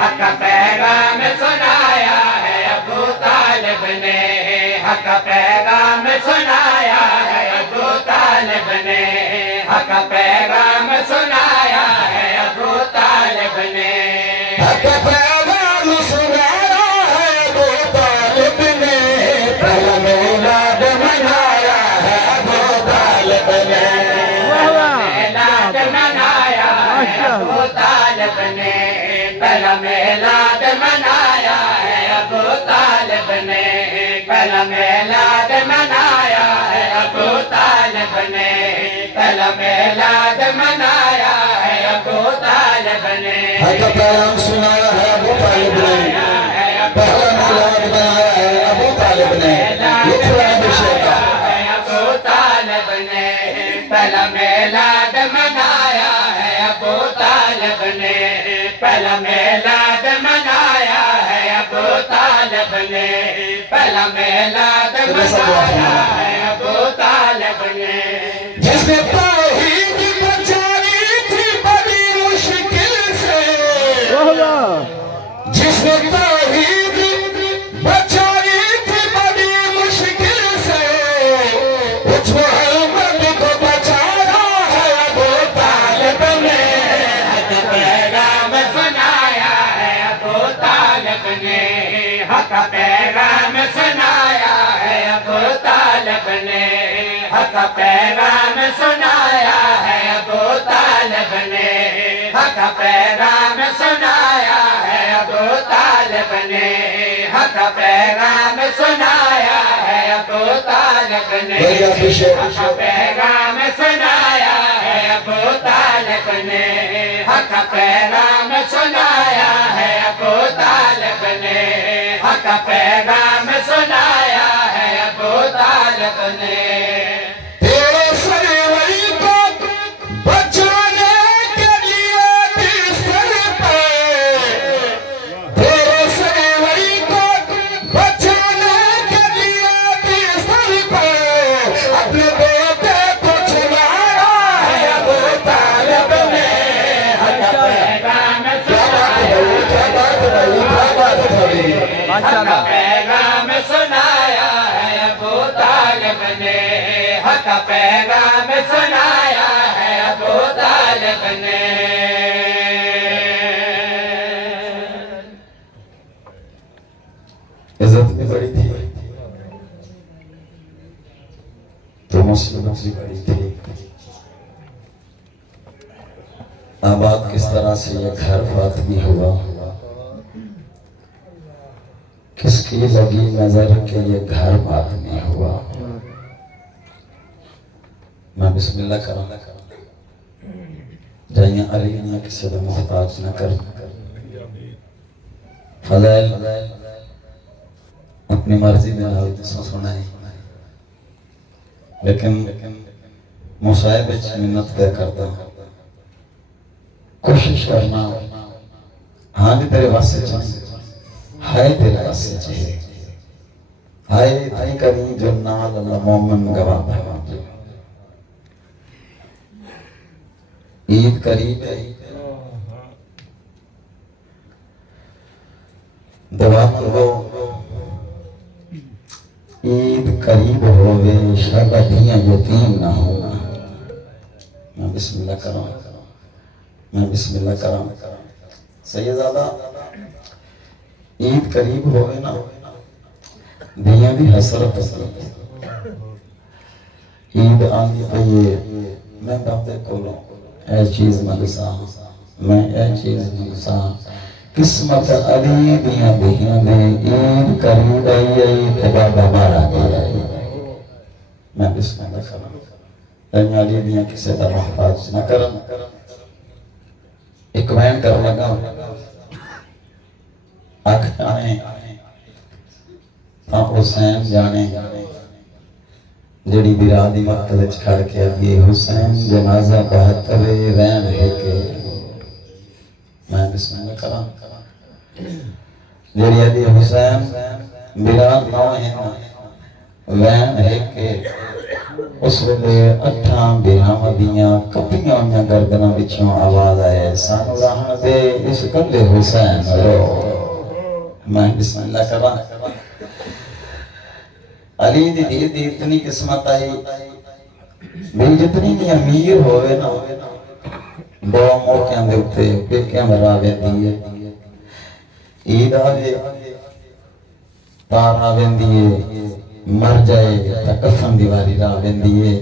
حق پیغام سنایا ہے ابو طالب نے. حق پیغام سنایا ہے ابو طالب نے. حق پیغام سنایا ہے ابو طالب نے. حق پیغام سنایا ہے ابو طالب نے. پہلا میلاد منایا ہے ابو طالب نے. میلاد منایا ہے ابو طالب نے. پہلا میلاد منایا ہے ابو طالب نے. پہلا میلاد منایا ہے ابو طالب نے. پہلا میلاد منایا ہے ابو طالب نے. حق پیغام سنایا ہے ابو طالب نے. پہلا میلاد منایا ہے ابو طالب نے. ابو طالب نے. پہلا میلاد منایا ہے ابو طالب نے. پہلا میلاد منایا ہے ابو طالب نے. پہلا میلاد منایا ہے ابو طالب نے. جس نے توحید بچائی تھی بڑی مشکل سے. جس نے توحید بچائی تھی بڑی مشکل سے. اس محمد کو بچایا ہے ابو طالب نے. حق پیغام سنایا ہے ابو طالب نے. حق پیغام سنایا ہے ابو طالب نے. حق پیغام سنایا ہے ابو طالب نے. حق پیغام سنایا ہے ابو طالب نے. حق پیغام سنایا ہے ابو طالب نے. حق پیغام سنایا ہے ابو طالب نے. حق پیغام سنایا ہے ابو طالب نے. حق پیغام سنایا ہے ابو طالب نے. تیرے سرور کو بچانے کے لیے بستر پہ. تیرے سرور کو بچانے کے لیے بستر پہ. اپنے بیٹے کو چھڑایا ہے ابو طالب نے. حق پیغام سنایا ماشاءاللہ. پیغام سنایا ہے ابو طالب نے. حق پیغام سنایا ہے ابو طالب نے. عزت بھی بڑی تھی تو مسلموں بھی بڑی تھی. آباد کس طرح سے یہ گھر فاطمی ہوا. کس کی لگی نظر کہ یہ گھر فاطمی ہوا. میں بسم اللہ کروں جائیں علی نہ کسی سے محتاج نہ کر. فضائل اپنی مرضی میں سنائیں لیکن مصائب منت پہ کرتا کوشش کرنا. ہاں جی تیرے واسطے چاہیے ہائے تیرے واسطے چاہیے. ہائے تھی کریں جو نال اللہ مومن گواہ بھیوان. عید قریب ہے. دعا مانگو عید عید قریب ہوئے شاید دیاں یتیم نہ ہونا. میں بسم اللہ کروں، میں بسم اللہ کروں. سیدزادہ عید قریب ہوئے نا دیاں بھی حسرت ہوتی. عید آنی پہیے میں بابے کولوں اے چیز ملسا، میں اے چیز ملسا. قسمت علی دیاں دیاں دے عید قریب آئی تے بابا مارا گیا. میں بسم اللہ کروں. اے علی دیاں کسے دا محتاج نہ کرن. ایک وین کر لگا آنکھ جانے تاں حسین جانے جڑی برادی مقتل کھڑ کے ابھی حسین جنازہ 72 وین ہے کہ میں بسم اللہ کرا. جڑی ابھی حسین براد نو ہے وین ہے کہ اس ویلے 8 بیرامدیاں کپیاں ہوئیاں گردناں بچوں آواز آئے سانو رہن دے اس کلے حسین رو. میں بسم اللہ کرا. علی دی اتنی قسمت آئی بھی جتنی بھی امیر ہوئے نا دو موقعوں دے اتے پیکیاں مراوے دیئے. عید آوے تار آوے دیئے مر جائے تا کفن دیواری راوے دیئے.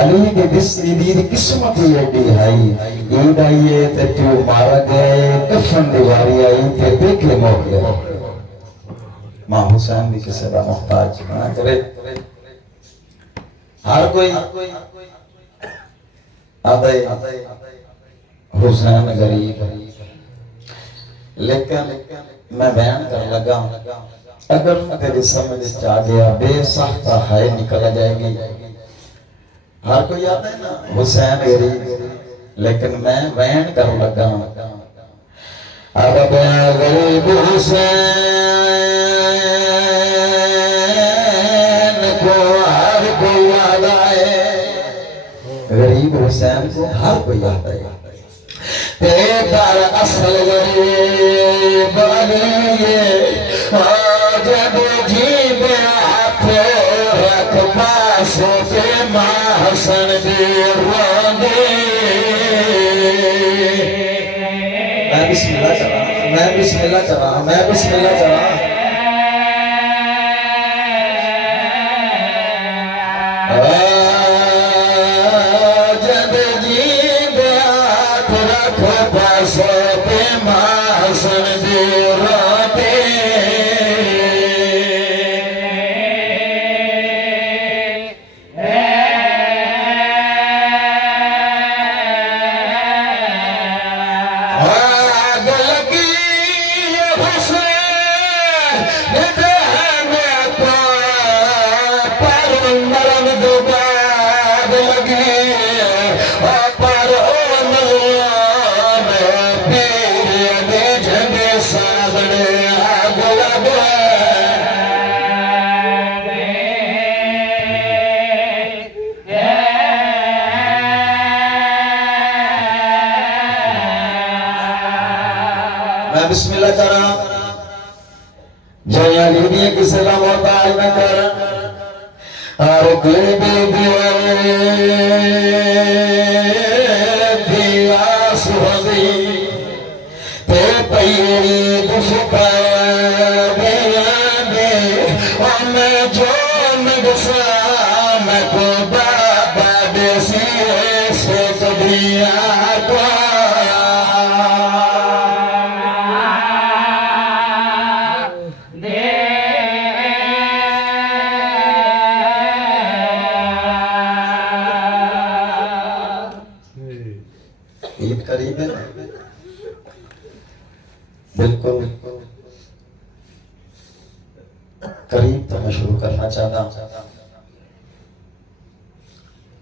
علی دی دی قسمت ہی ایڈی آئی. عید آئیے تے پیو مارا گئے کفن دیواری آئی تے پیکے موقع. ماں حسین بھی کسی دا محتاج نہ کرے. ہر کوئی آدھے حسین غریب. لیکن میں بیان کر لگا اگر تیری سمجھ چاہ گیا بے سختہ ہے نکل جائے گی. ہر کوئی آدھے نا حسین غریب، لیکن میں بیان کر لگا اب غریب حسین غریب حسین کو ہر کوئی یاد ہے. در اصل غریب علی جب جی میں ہاتھ رکھ پاسوں کے ماں حسن دی روندے. میں بسم اللہ کر رہا ہوں، میں بسم اللہ کر رہا ہوں، میں بسم اللہ کر رہا ہوں. بسم اللہ کرا جایا لیدی کسی کا محتاج نہ کر اور کوئی دیا سوزی تے پیری دشکا دیا دے اور میں جو مگسا میں کو بابا دیسی سے کبھیا کو بالکل قریب تو میں شروع کرنا چاہتا ہوں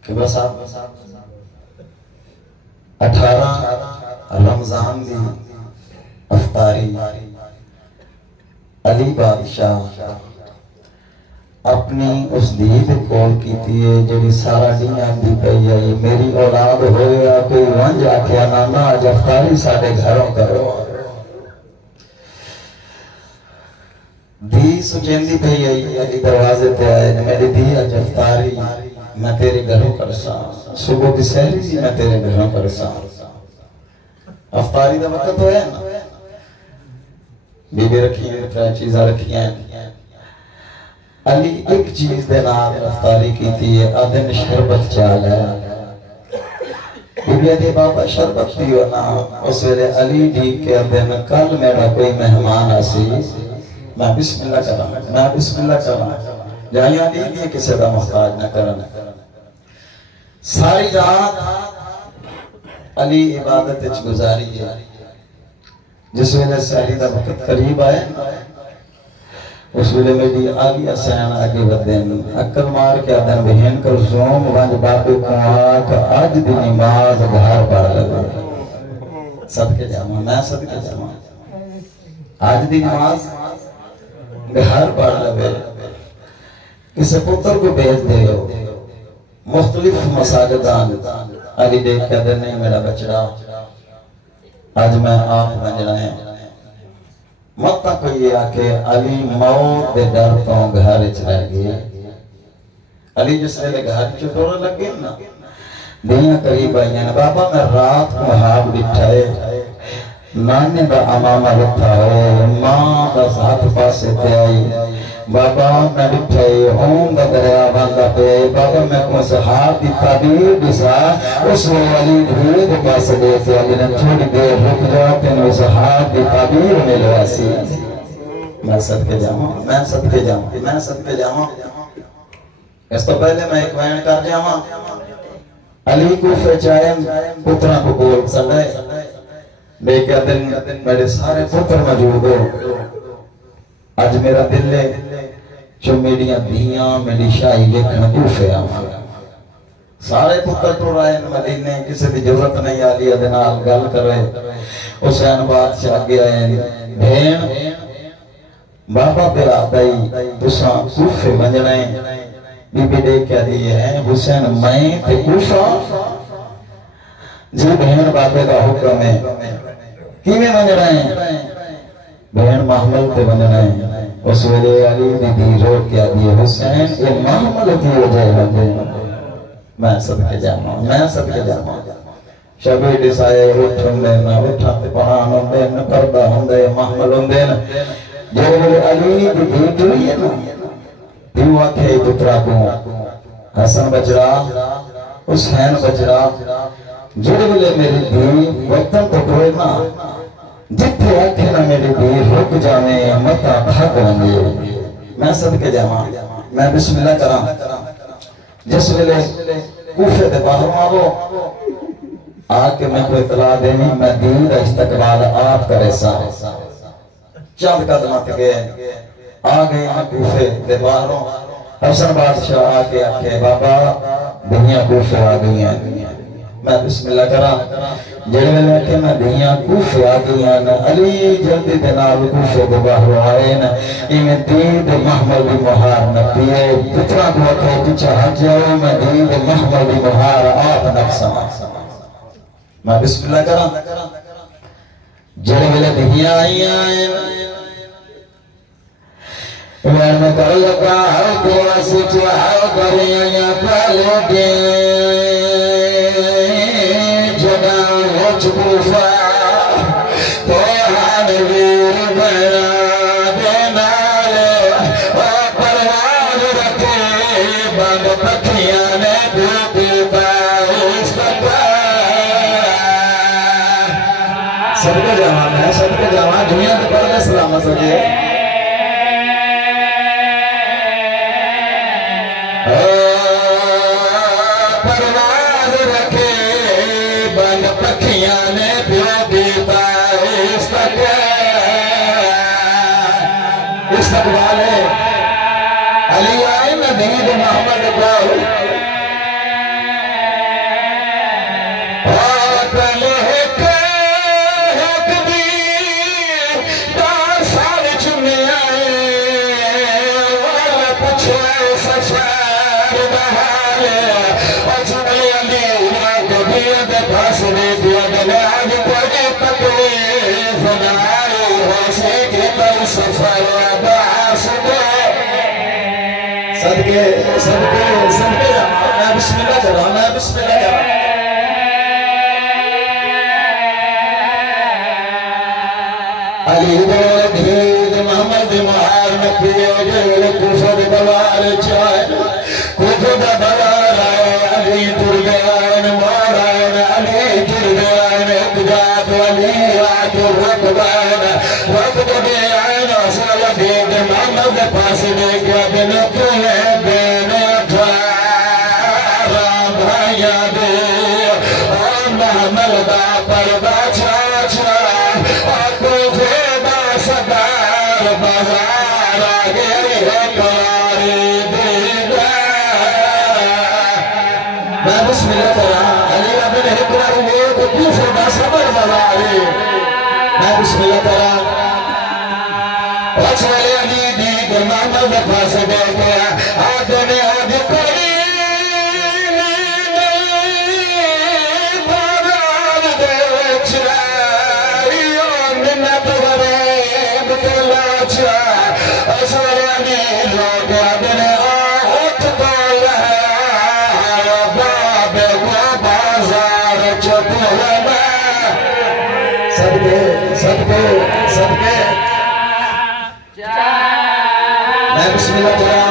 کہ بس آپ 18 رمضان دی افطاری علی بادشاہ اپنی اس دید کول کیتی ہے جڑی سارا دنیا دی پئی ہے میری اولاد ہویا کوئی ونج آکھیا نانا اج افطاری ساڈے گھروں کرو. دی دھی سچیندی پہی آئی علی دروازے تے آئے میری دھی اج افطاری میں تیرے گھروں کرسا صبح کی سہری جی میں تیرے گھروں کرسا افطاری دا وقت ہویا نا بی بی رکھی ہیں ترہ چیزاں رکھی ہیں علی ایک چیز دے نال افطاری کی تھی آدھن شربت چال ہے بی بی آدھی بابا شربت پیو نا اس ویلے علی ڈی کے آدھن کل میرا کوئی مہمان آسی میں بسم اللہ کرنا جائیاں نہیں دیئے کسی دا محتاج نہ کرنا ساری رات علی عبادت اچھ گزاری ہے جس ویلے سہری دا وقت قریب آئے اس ویلے میری آلیہ سین آگے بدین اکل مار کے آدھن بہن کر زوم وانج باپے کو آکھ آج دی نماز گھر پڑھ لگے صدقے جامع میں صدقے جامع آج دی نماز گھر پڑھ لگے کسی پتر کو بیچ دے ہو مختلف مساجدان علی دیکھ کے دن نہیں میرا بچڑا آج میں آپ بن رہے ہیں مطلع کو یہ آکے علی موت دے ڈر تو گھر چلے گئے علی جس لئے گھر چطور لگے نا دنیا قریب آئی ہیں بابا میں رات کو ہاتھ بٹھائے نانے دا امامہ رکھا ہے ماں دا ساتھ پاسے تے آئی بابا میں بٹھائے ہوں دا دریا باندھا پہ بابا میں کون سے ہاتھ دی تعبیر دسا اس میں علی دھوئے دے پاسے دیتے علی نے تھوڑی دیر رک جاتے ہیں اس ہاتھ دی تعبیر میں لواسی میں صدقے جاؤں اس تو پہلے میں ایک وین کر جاؤں علی کو فچائے پترہ کو بول سڑے لیکن دن میرے سارے پتر موجود ہو آج میرا دل ہے جو میڈیاں دیاں میری شاہی لکھن کوفے آماں سارے پتر تو رائے مدینے کسی دی ضرورت نہیں آلی ادنال گل کرے حسین بادشاہ گیا ہے بھین بابا پہ آدائی تساں کوفے منجنے بی بی دے کیا دیئے ہیں حسین میں تے کوفہ جی بہن بابے کا حکم ہے کیویں بن رہے ہیں بہن محمل تے بن رہے ہیں اس ویلے علی دی روک کیا دیئے حسین یہ محمل کی وجہ ہے میں صدقے جامع شبی ڈسائے اٹھن دینا اٹھاتے پہان ہوں دین پردہ ہوں دے محمل ہوں دین جو ویلے علی دی دوئی ہے نا دیو آکھے پترہ کو حسن بچرا حسین بچرا جڑے ملے میری دی وقتاں تو کوئی نا جتھے آکھے نا میری دی رک جانے متا بھاگ رنگے میں صدقے جامع میں بسم اللہ کرام جس ویلے کوفے دے باہر آو آکے میں کو اطلاع دینی میں دین دا استقبال آپ کرے سا چند قدمات گئے آگئے میں کوفے دے باہروں حسن بادشاہ آکے آکھے بابا دنیا کوفے آگئی ہیں میں بسم اللہ کرام جڑے میں لے کے میں دنیا کوفے آگئی ہیں علی جلدی دنال کوفے دے باہر آئے نا ایمیں دید محمل دی مہار نہ پیے پترہ کو اکھے کچھا حجاؤ میں دید محمل دی مہار آپ نقصہ میں بسم اللہ کرام جڑے میں دنیا آئی آئے میں کر لگا کو سچا کریاں پہلے دے کوفہ تو ہم ویر بنا دینالے پرواز رکھے بند پکھیاں نے دھوپتا اس پکا صدقے جاواں دنیا کے پردے سلامت ہو جائے استقبال علی آئے نبی محمد کو صدقے میں بسم اللہ کرا میں بسم اللہ کرا علی دید محمد مہار نکیے جیل کفر بلار چائے کفر بلار آئے علی درگان ماران علی درگان اقداد علی آت رقبان وقت بیعین اصل دید محمد پاس دیکھا بنکوے بین اٹھارا بھائیا دے محمد دا پردہ چاچا سدار بازار آگے کاری دیدہ میں بسم اللہ کرا علی ابن حکرہ ہوئے تو کوفر دا صبر بزاری میں بسم اللہ کرا رسول علی دید محمد پاس دیکھے آدھنے آدھ کری صدقے میں بسم اللہ کرا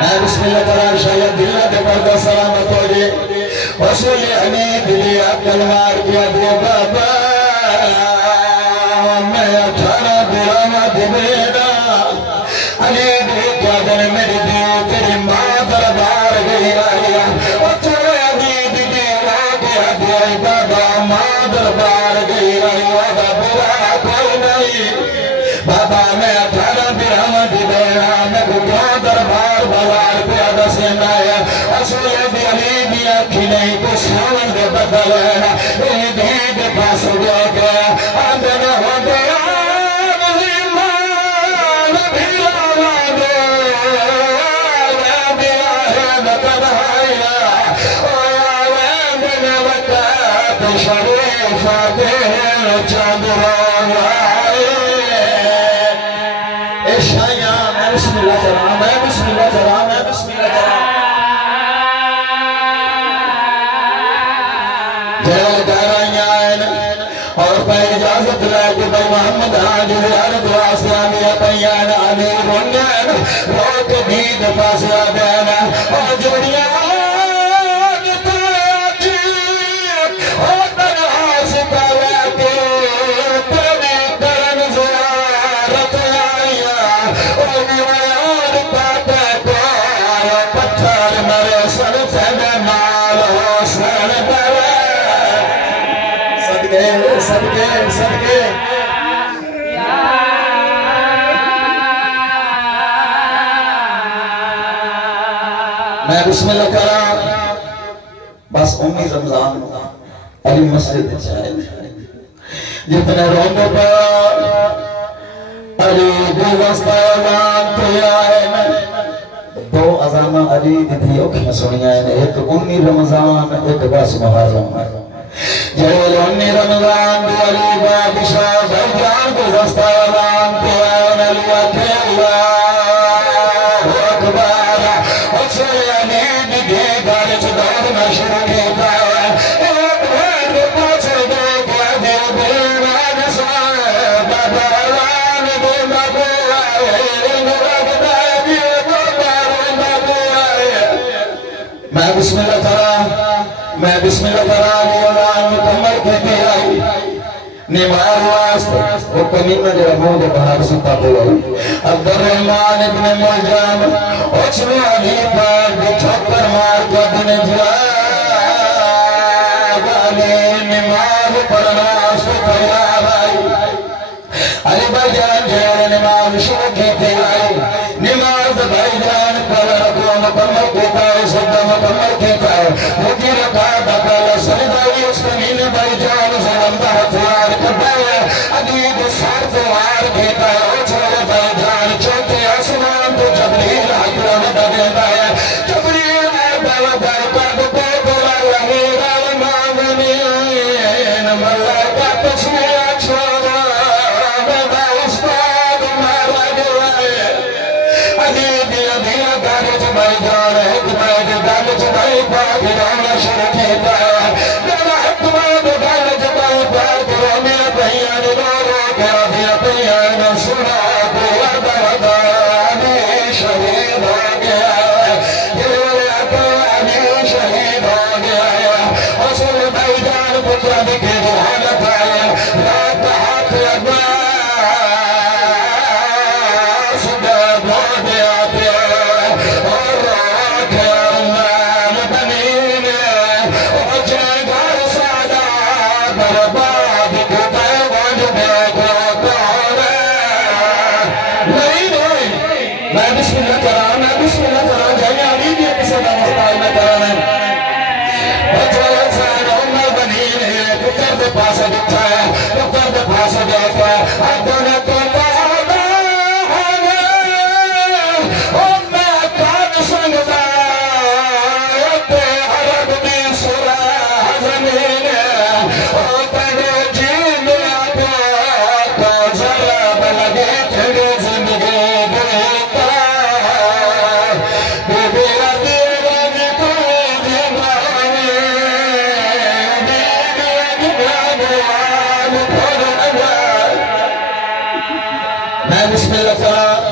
میں بسم اللہ کرا شاید دلہ دے پردہ سلامت ہو جے رسول حمید لیا کلمار کیا دے بابا میں 18 برامت بینا علی دے کیا دن میری دے تیری ماں دربار گئی آیا اچھوڑے حمید دے آگیا دے بابا ماں دربار گئی آیا برا کوئی نہیں بابا میں 18 برامت بینا میں کو کیا دربار بازار پیادہ سے نایا اصول بھی علی بھی آکھی نہیں کو سامن دے بدل ہے اے دید پاس دے گیا آدھنا ہو گیا نظیمان بھی لانا دے دیا ہے نتن آیا آدھنا وقت شریف آتے ہیں چاند رون آئے اے شایاں میں بسم اللہ کرا میں بسم اللہ کرا میں بسم اللہ کرا جلال دارائیان اور پہ اجازت لائے کہ بھائی محمد آج زیارت واسلامیہ پیان علی رنگان روک دید پاس آدھان اور جوڑیاں صدقے میں بسم اللہ کرا بس امی رمضان علی مسجد چاہے جتنے روندے پا علی دی وسطہ اذان تے آئے دو اذان علی دی تھی اوکھیں سنیا ہے ایک امی رمضان ایک بس محرم جلال انی رمضان دی علی بادشاہ بھائیان کو دستہ اذان دی آن علی اکیلہ اکبر اچھل علی دی گھر چدار نشر کیتا ایک بھائی پاس دے گیا دل دل آنسان باباران دے مبو آئے نرگدہ دی باباران مبو آئے میں بسم اللہ کرا میں بسم اللہ کرا مکمل کہتے آئی نماز واسط وہ کمیمہ جرہ مودے بہار ستا بولا عبد الرحمن ابن ملجام اچھو علی پاک بھی چھپر مار کا دن علی نماز پڑھنا سو تیار آئی علی بھائی جان جہاں نماز شروع کہتے آئی نماز بھائی جان پر رکھو مکمل کہتا ہے سبدہ مکمل کہتا ہے مجھے رکھا دکھالا سردائی اس کمینے بھائی جان سلام دا ہتھیار کرتا ہے عدید سار وار کہتا ہے اچھوڑے بھائی جان چوتے آسمان تو جبریل حکرم دا دیتا ہے جبریل آدھا بھائی قد کو بلا لہیرہ المامنین ملکہ تسمیہ چھوڑا استاد مارا گئے عدید واحد شركيتا لما حكما بقال جبال بادر من بيان نورك في بيان سراك ودرداني شهيدك يلولي شهيدك وصل بيدان بطلبك لحالك لا تحقق بسم الله کرام بسم اللہ کرام جائیں علی بھی کسی کا محتاج نہ کرنا بچہ سائن عمر بنی ہے پتر دے پاس دکھا ہے پتر دے پاس دیکھا ہے حدن کو پاہدا امہ کان سنگتا تے عرب دی سورہ زمین تیرے جین آپ کو ضرب لگے تیرے زندگی بسم اللہ کرام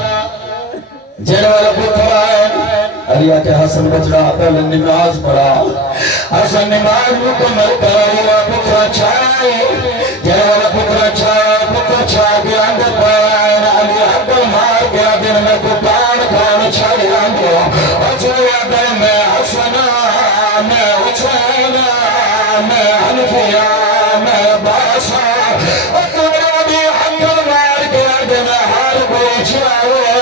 جن والا پترا ہے علیہ کے حسن بچڑا پہلے نماز پڑھا حسن نماز مکمل کرا ہوا پترا چھائے جن والا پترا چھا کے اندر پڑھا علی عبدال مار گیا دن میں کتان کھان چھائے اندر اچھویا دن میں حسنا میں حسینا میں حنفیہ میں باسا اکبر بھی عبدال مار گیا دن ہر کوئی چھاوے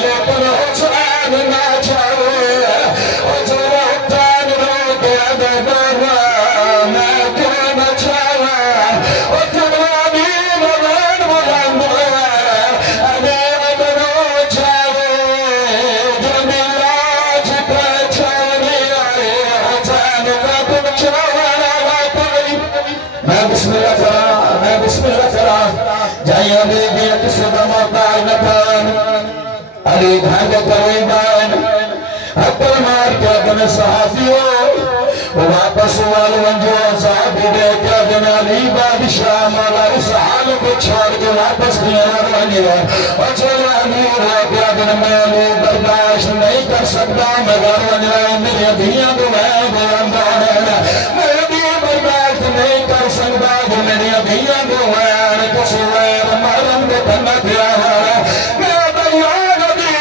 لیکن حسین نہ چھاوے اچھویا حتان رو گیا دن میں کیوں نہ چھاوے اکبر بھی مغان مغان علی عبدال چھاوے جمیلہ چھکا چھاوے حسین کا تم چھاوے میں بسم اللہ کرا جائیں علی بھی کسی کا محتاج نہ کان علی بھانگ قریبان عبدال مار کیا دن صحافیوں واپس والونجو صحابی دے کیا دن علی بادشاہ مولا اس حال کو چھوڑ کے واپس دیا روانی ہے اور چلو امیر ہے کیا دن میں علی برداشت نہیں کر سکتا مگر ونجائے میری دھیاں تو میں بیاندان ہے میں بھی برداشت نہیں کر سکتا جو میری دھیاں تو ہے کسی ویر مرم کو کرنا دیا ہے میں بیان بھی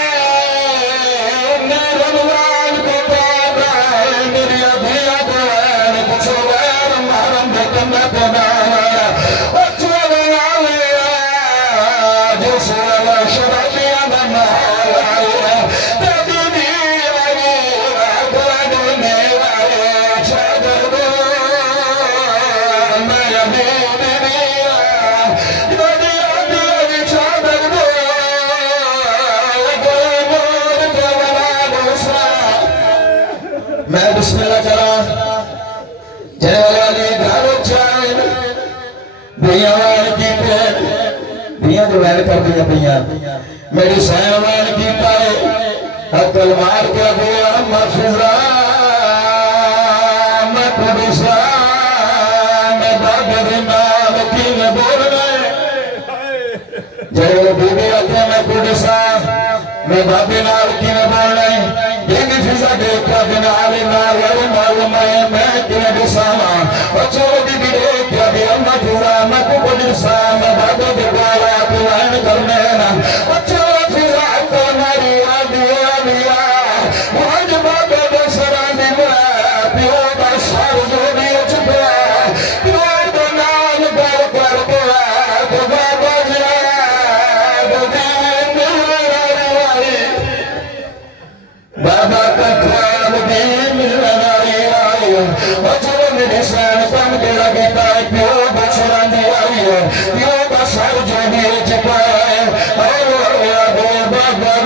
میرے نوان کو پاتا ہے میری دھیاں تو ہے کسی ویر مرم کو کرنا دیا ہے اچھوڑ آلیا جس والا شرعیہ میں محال آئے تدنی آئی اکرد میں آئے چادر دو میں ابھی میں بسم اللہ کرا جنے والی گھارو چائن بیاں وان کی پین بیاں جو وین کر دیا بیاں میری سائن وان کی پائے عقل مار کے دیا محفظہ میں قدسہ میں بابا دماغ کی میں بولنے جنے والی بی بی آتے میں قدسہ میں بابی نال کی میں بولنے یہ فضا دیکھا دن علی نار معلوم ہے میں کنے بساما بچوں بھی دیکھا بھی امہ فضا میں کو قدسہ میں بابا دکھالا قرآن کرنے بچوں فضا کو ناری آدھی آدھیا وہاں بابا دسران دی میں پیو بسار جو بھی چکا پیو دنان گر کر کیا تو بابا جا دین ملناری بابا کا خواب دین ملناری آئی بچوں میں نسان کم کے لگی پائے پیو بسران دی آئی پیو بسار جو بھی چکا ہے اور آدھے بابا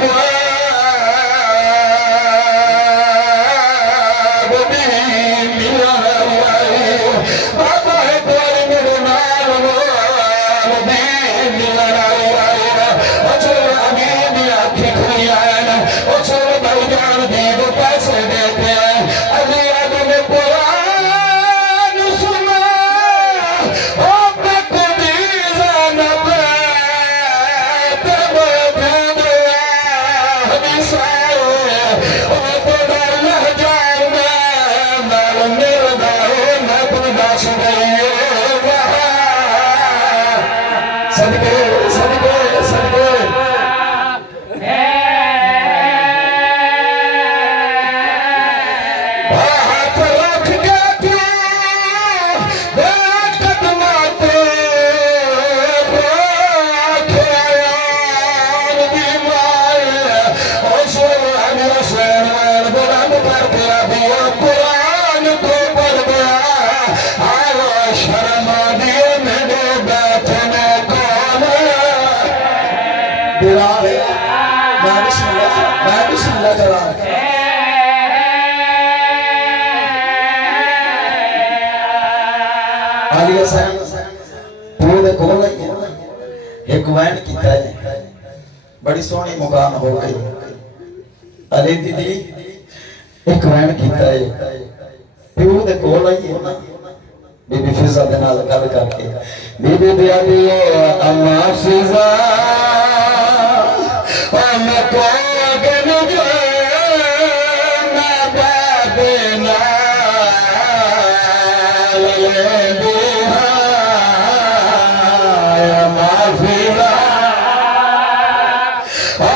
بڑی سونی مقام ہو گئی علی دی ایک وین کیتا ہے پیو دے کول آئی ہے نا بی بی فضا دے نال گل کر کے بی بی دے علی اما فضا میں کو گن جو نہ بابنا لے دیہا اما فضا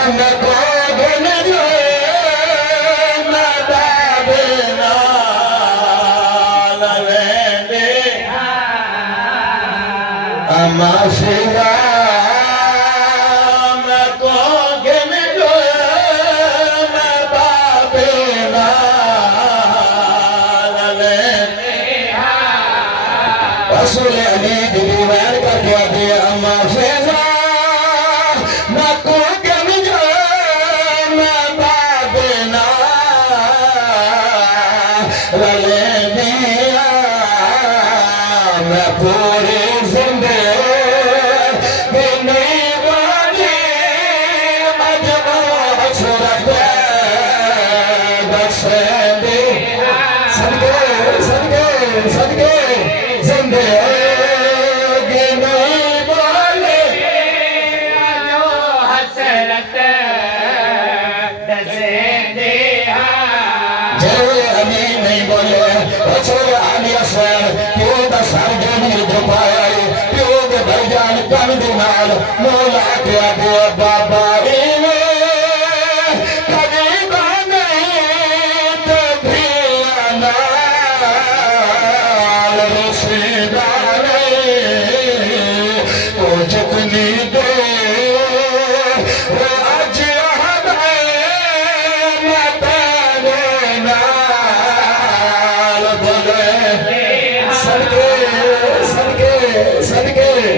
میں کو گن جو نہ بابنا لے دیہا اما فضا رسول علی دیوار کا دعا دیا اما فیضا نہ کو کم جانا بابنا رلے دیا میں پوری زندگی نیوانی مجموع حسرت بس دیا صدقے مولا کیا دیا بابا قریبا نہیں تو بھی انال رسیدہ نہیں تو جتنی دے آج ہمیں نتانے نال بلے صدقے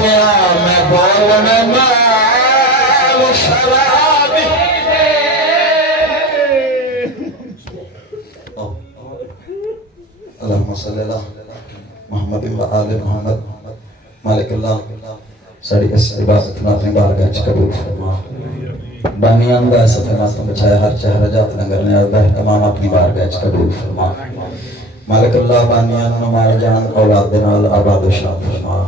میں بولنے مال شرابی اللہم صلی اللہ محمد و آل محمد مالک اللہ ساڑی اس عبادت اپنی بارگاہ قبول فرما بانیان دا صفحاتوں بچھائے ہر چہرہ جات لنگر نے عربہ تمام اپنی بارگاہ قبول فرما مالک اللہ بانیان نمائے جان اولاد دنال آباد و شاد فرما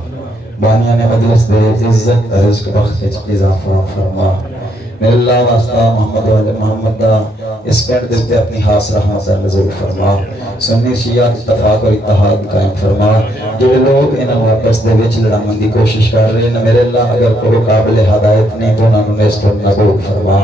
بانیان مجلس دے عزت رزق بخت اضافہ فرما میرے اللہ واسطہ محمد و علی محمد دا اس پینٹ دیتے اپنی حاص رحمت نزول فرما سنی شیعہ اتفاق اور اتحاد قائم فرما جو لوگ انہاں واپس دے وچ لڑامن دی کوشش کر رہے ہیں میرے اللہ اگر کوئی قابل ہدایت نہیں تو انہاں نوں اس پر نبوغ فرما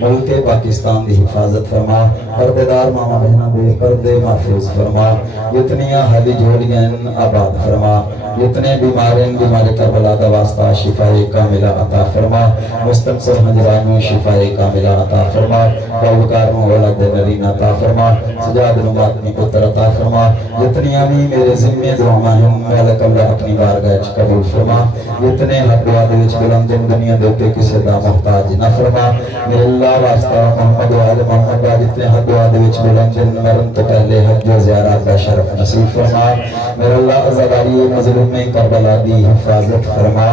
ملک پاکستان دی حفاظت فرما پردیدار ماما بہنہ دے پردے محفوظ فرما جتنیاں حالی جھوڑیاں آباد فرما جتنے بیماری کربلا دا واسطہ شفائی کاملہ عطا فرما مستنصر حجرانوں شفائی کاملہ عطا فرما قولکاروں اولاد نرین عطا فرما سجاد نماتنی پتر عطا فرما جتنی آمی میرے ذمہ دعا ہیں مالک اللہ اپنی بارگاہ قبول فرما جتنے حد دعا دوچ بلندن دنیا دیتے کسی دا محتاج نہ فرما میرے اللہ واسطہ محمد و آل محمد جتنے حد دعا دوچ بلندن مرن تو پہلے حج و زیارات کا شرف نصیب فرما میرے اللہ ازاداری مظلوم میں کربلا دی حفاظت فرما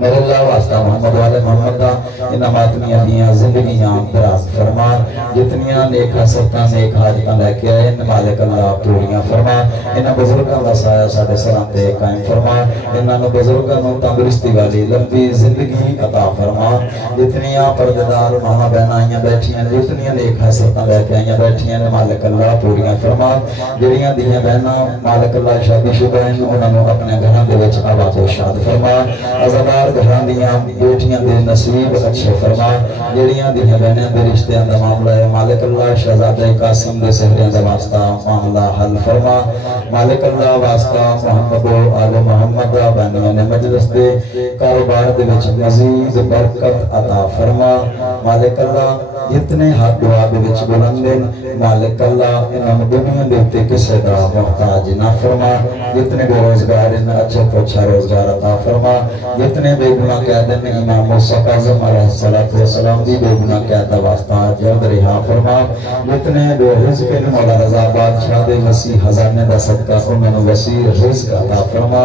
میرے اللہ واسطہ محمد والے محمد دا انہاں ماتمیاں دیاں زندگیاں دراز فرما جتنیاں نیک حسرتاں نیک حاجتاں لے کے آئے مالک اللہ پوریاں فرما انہاں بزرگاں دا سایہ ساڈے سراں تے قائم فرما انہاں نو بزرگاں نو تندرستی والی لمبی زندگی عطا فرما جتنیاں پردیدار ماں بہناں آئیاں بیٹھیاں جتنیاں نیک حسرتاں لے کے آئیاں بیٹھیاں نے مالک اللہ پوریاں فرما جڑیاں دیاں بہناں مالک اللہ شادی شدہ ہیں انہاں نو اپنے گھراں دے وچ آباد و شاد فرما عزادار گھراں دیاں بیٹیاں دے نصیب اچھے فرما جڑیاں دیاں بہناں دے رشتیاں دا معاملہ ہے مالک اللہ شہزادہ قاسم دے سہریاں دا واسطہ معاملہ حل فرما مالک اللہ واسطہ محمد و آل محمد بانیاں نے مجلس دے کاروبار دے وچ مزید برکت عطا فرما مالک اللہ جتنے ہاتھ دعا دے وچ بلندن مالک اللہ انہاں دنیا دے تے کسے دا محتاج نہ فرما جتنے بے روزگار ان اچھا تو اچھا روزگار عطا فرما جتنے بے گناہ قیدن امام موسیٰ کاظم علیہ السلام دی بے گناہ قید دا واسطہ جلد رہا فرما جتنے بے رزق مولا رضا بادشاہ دے وسیع خزانے دا صدقہ انہاں وسیع رزق عطا فرما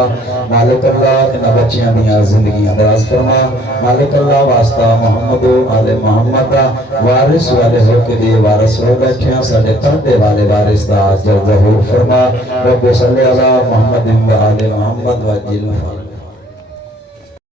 مالک اللہ انہاں بچیاں دیاں زندگیاں دراز فرما مالک اللہ واسطہ محمد و آل محمد دا وارث والے ہو کے لیے وارث ہو بیٹھے ہیں ساڈے پردے والے وارث دا جلد ظہور فرما رب صلی اللہ محمد و آل محمد و جل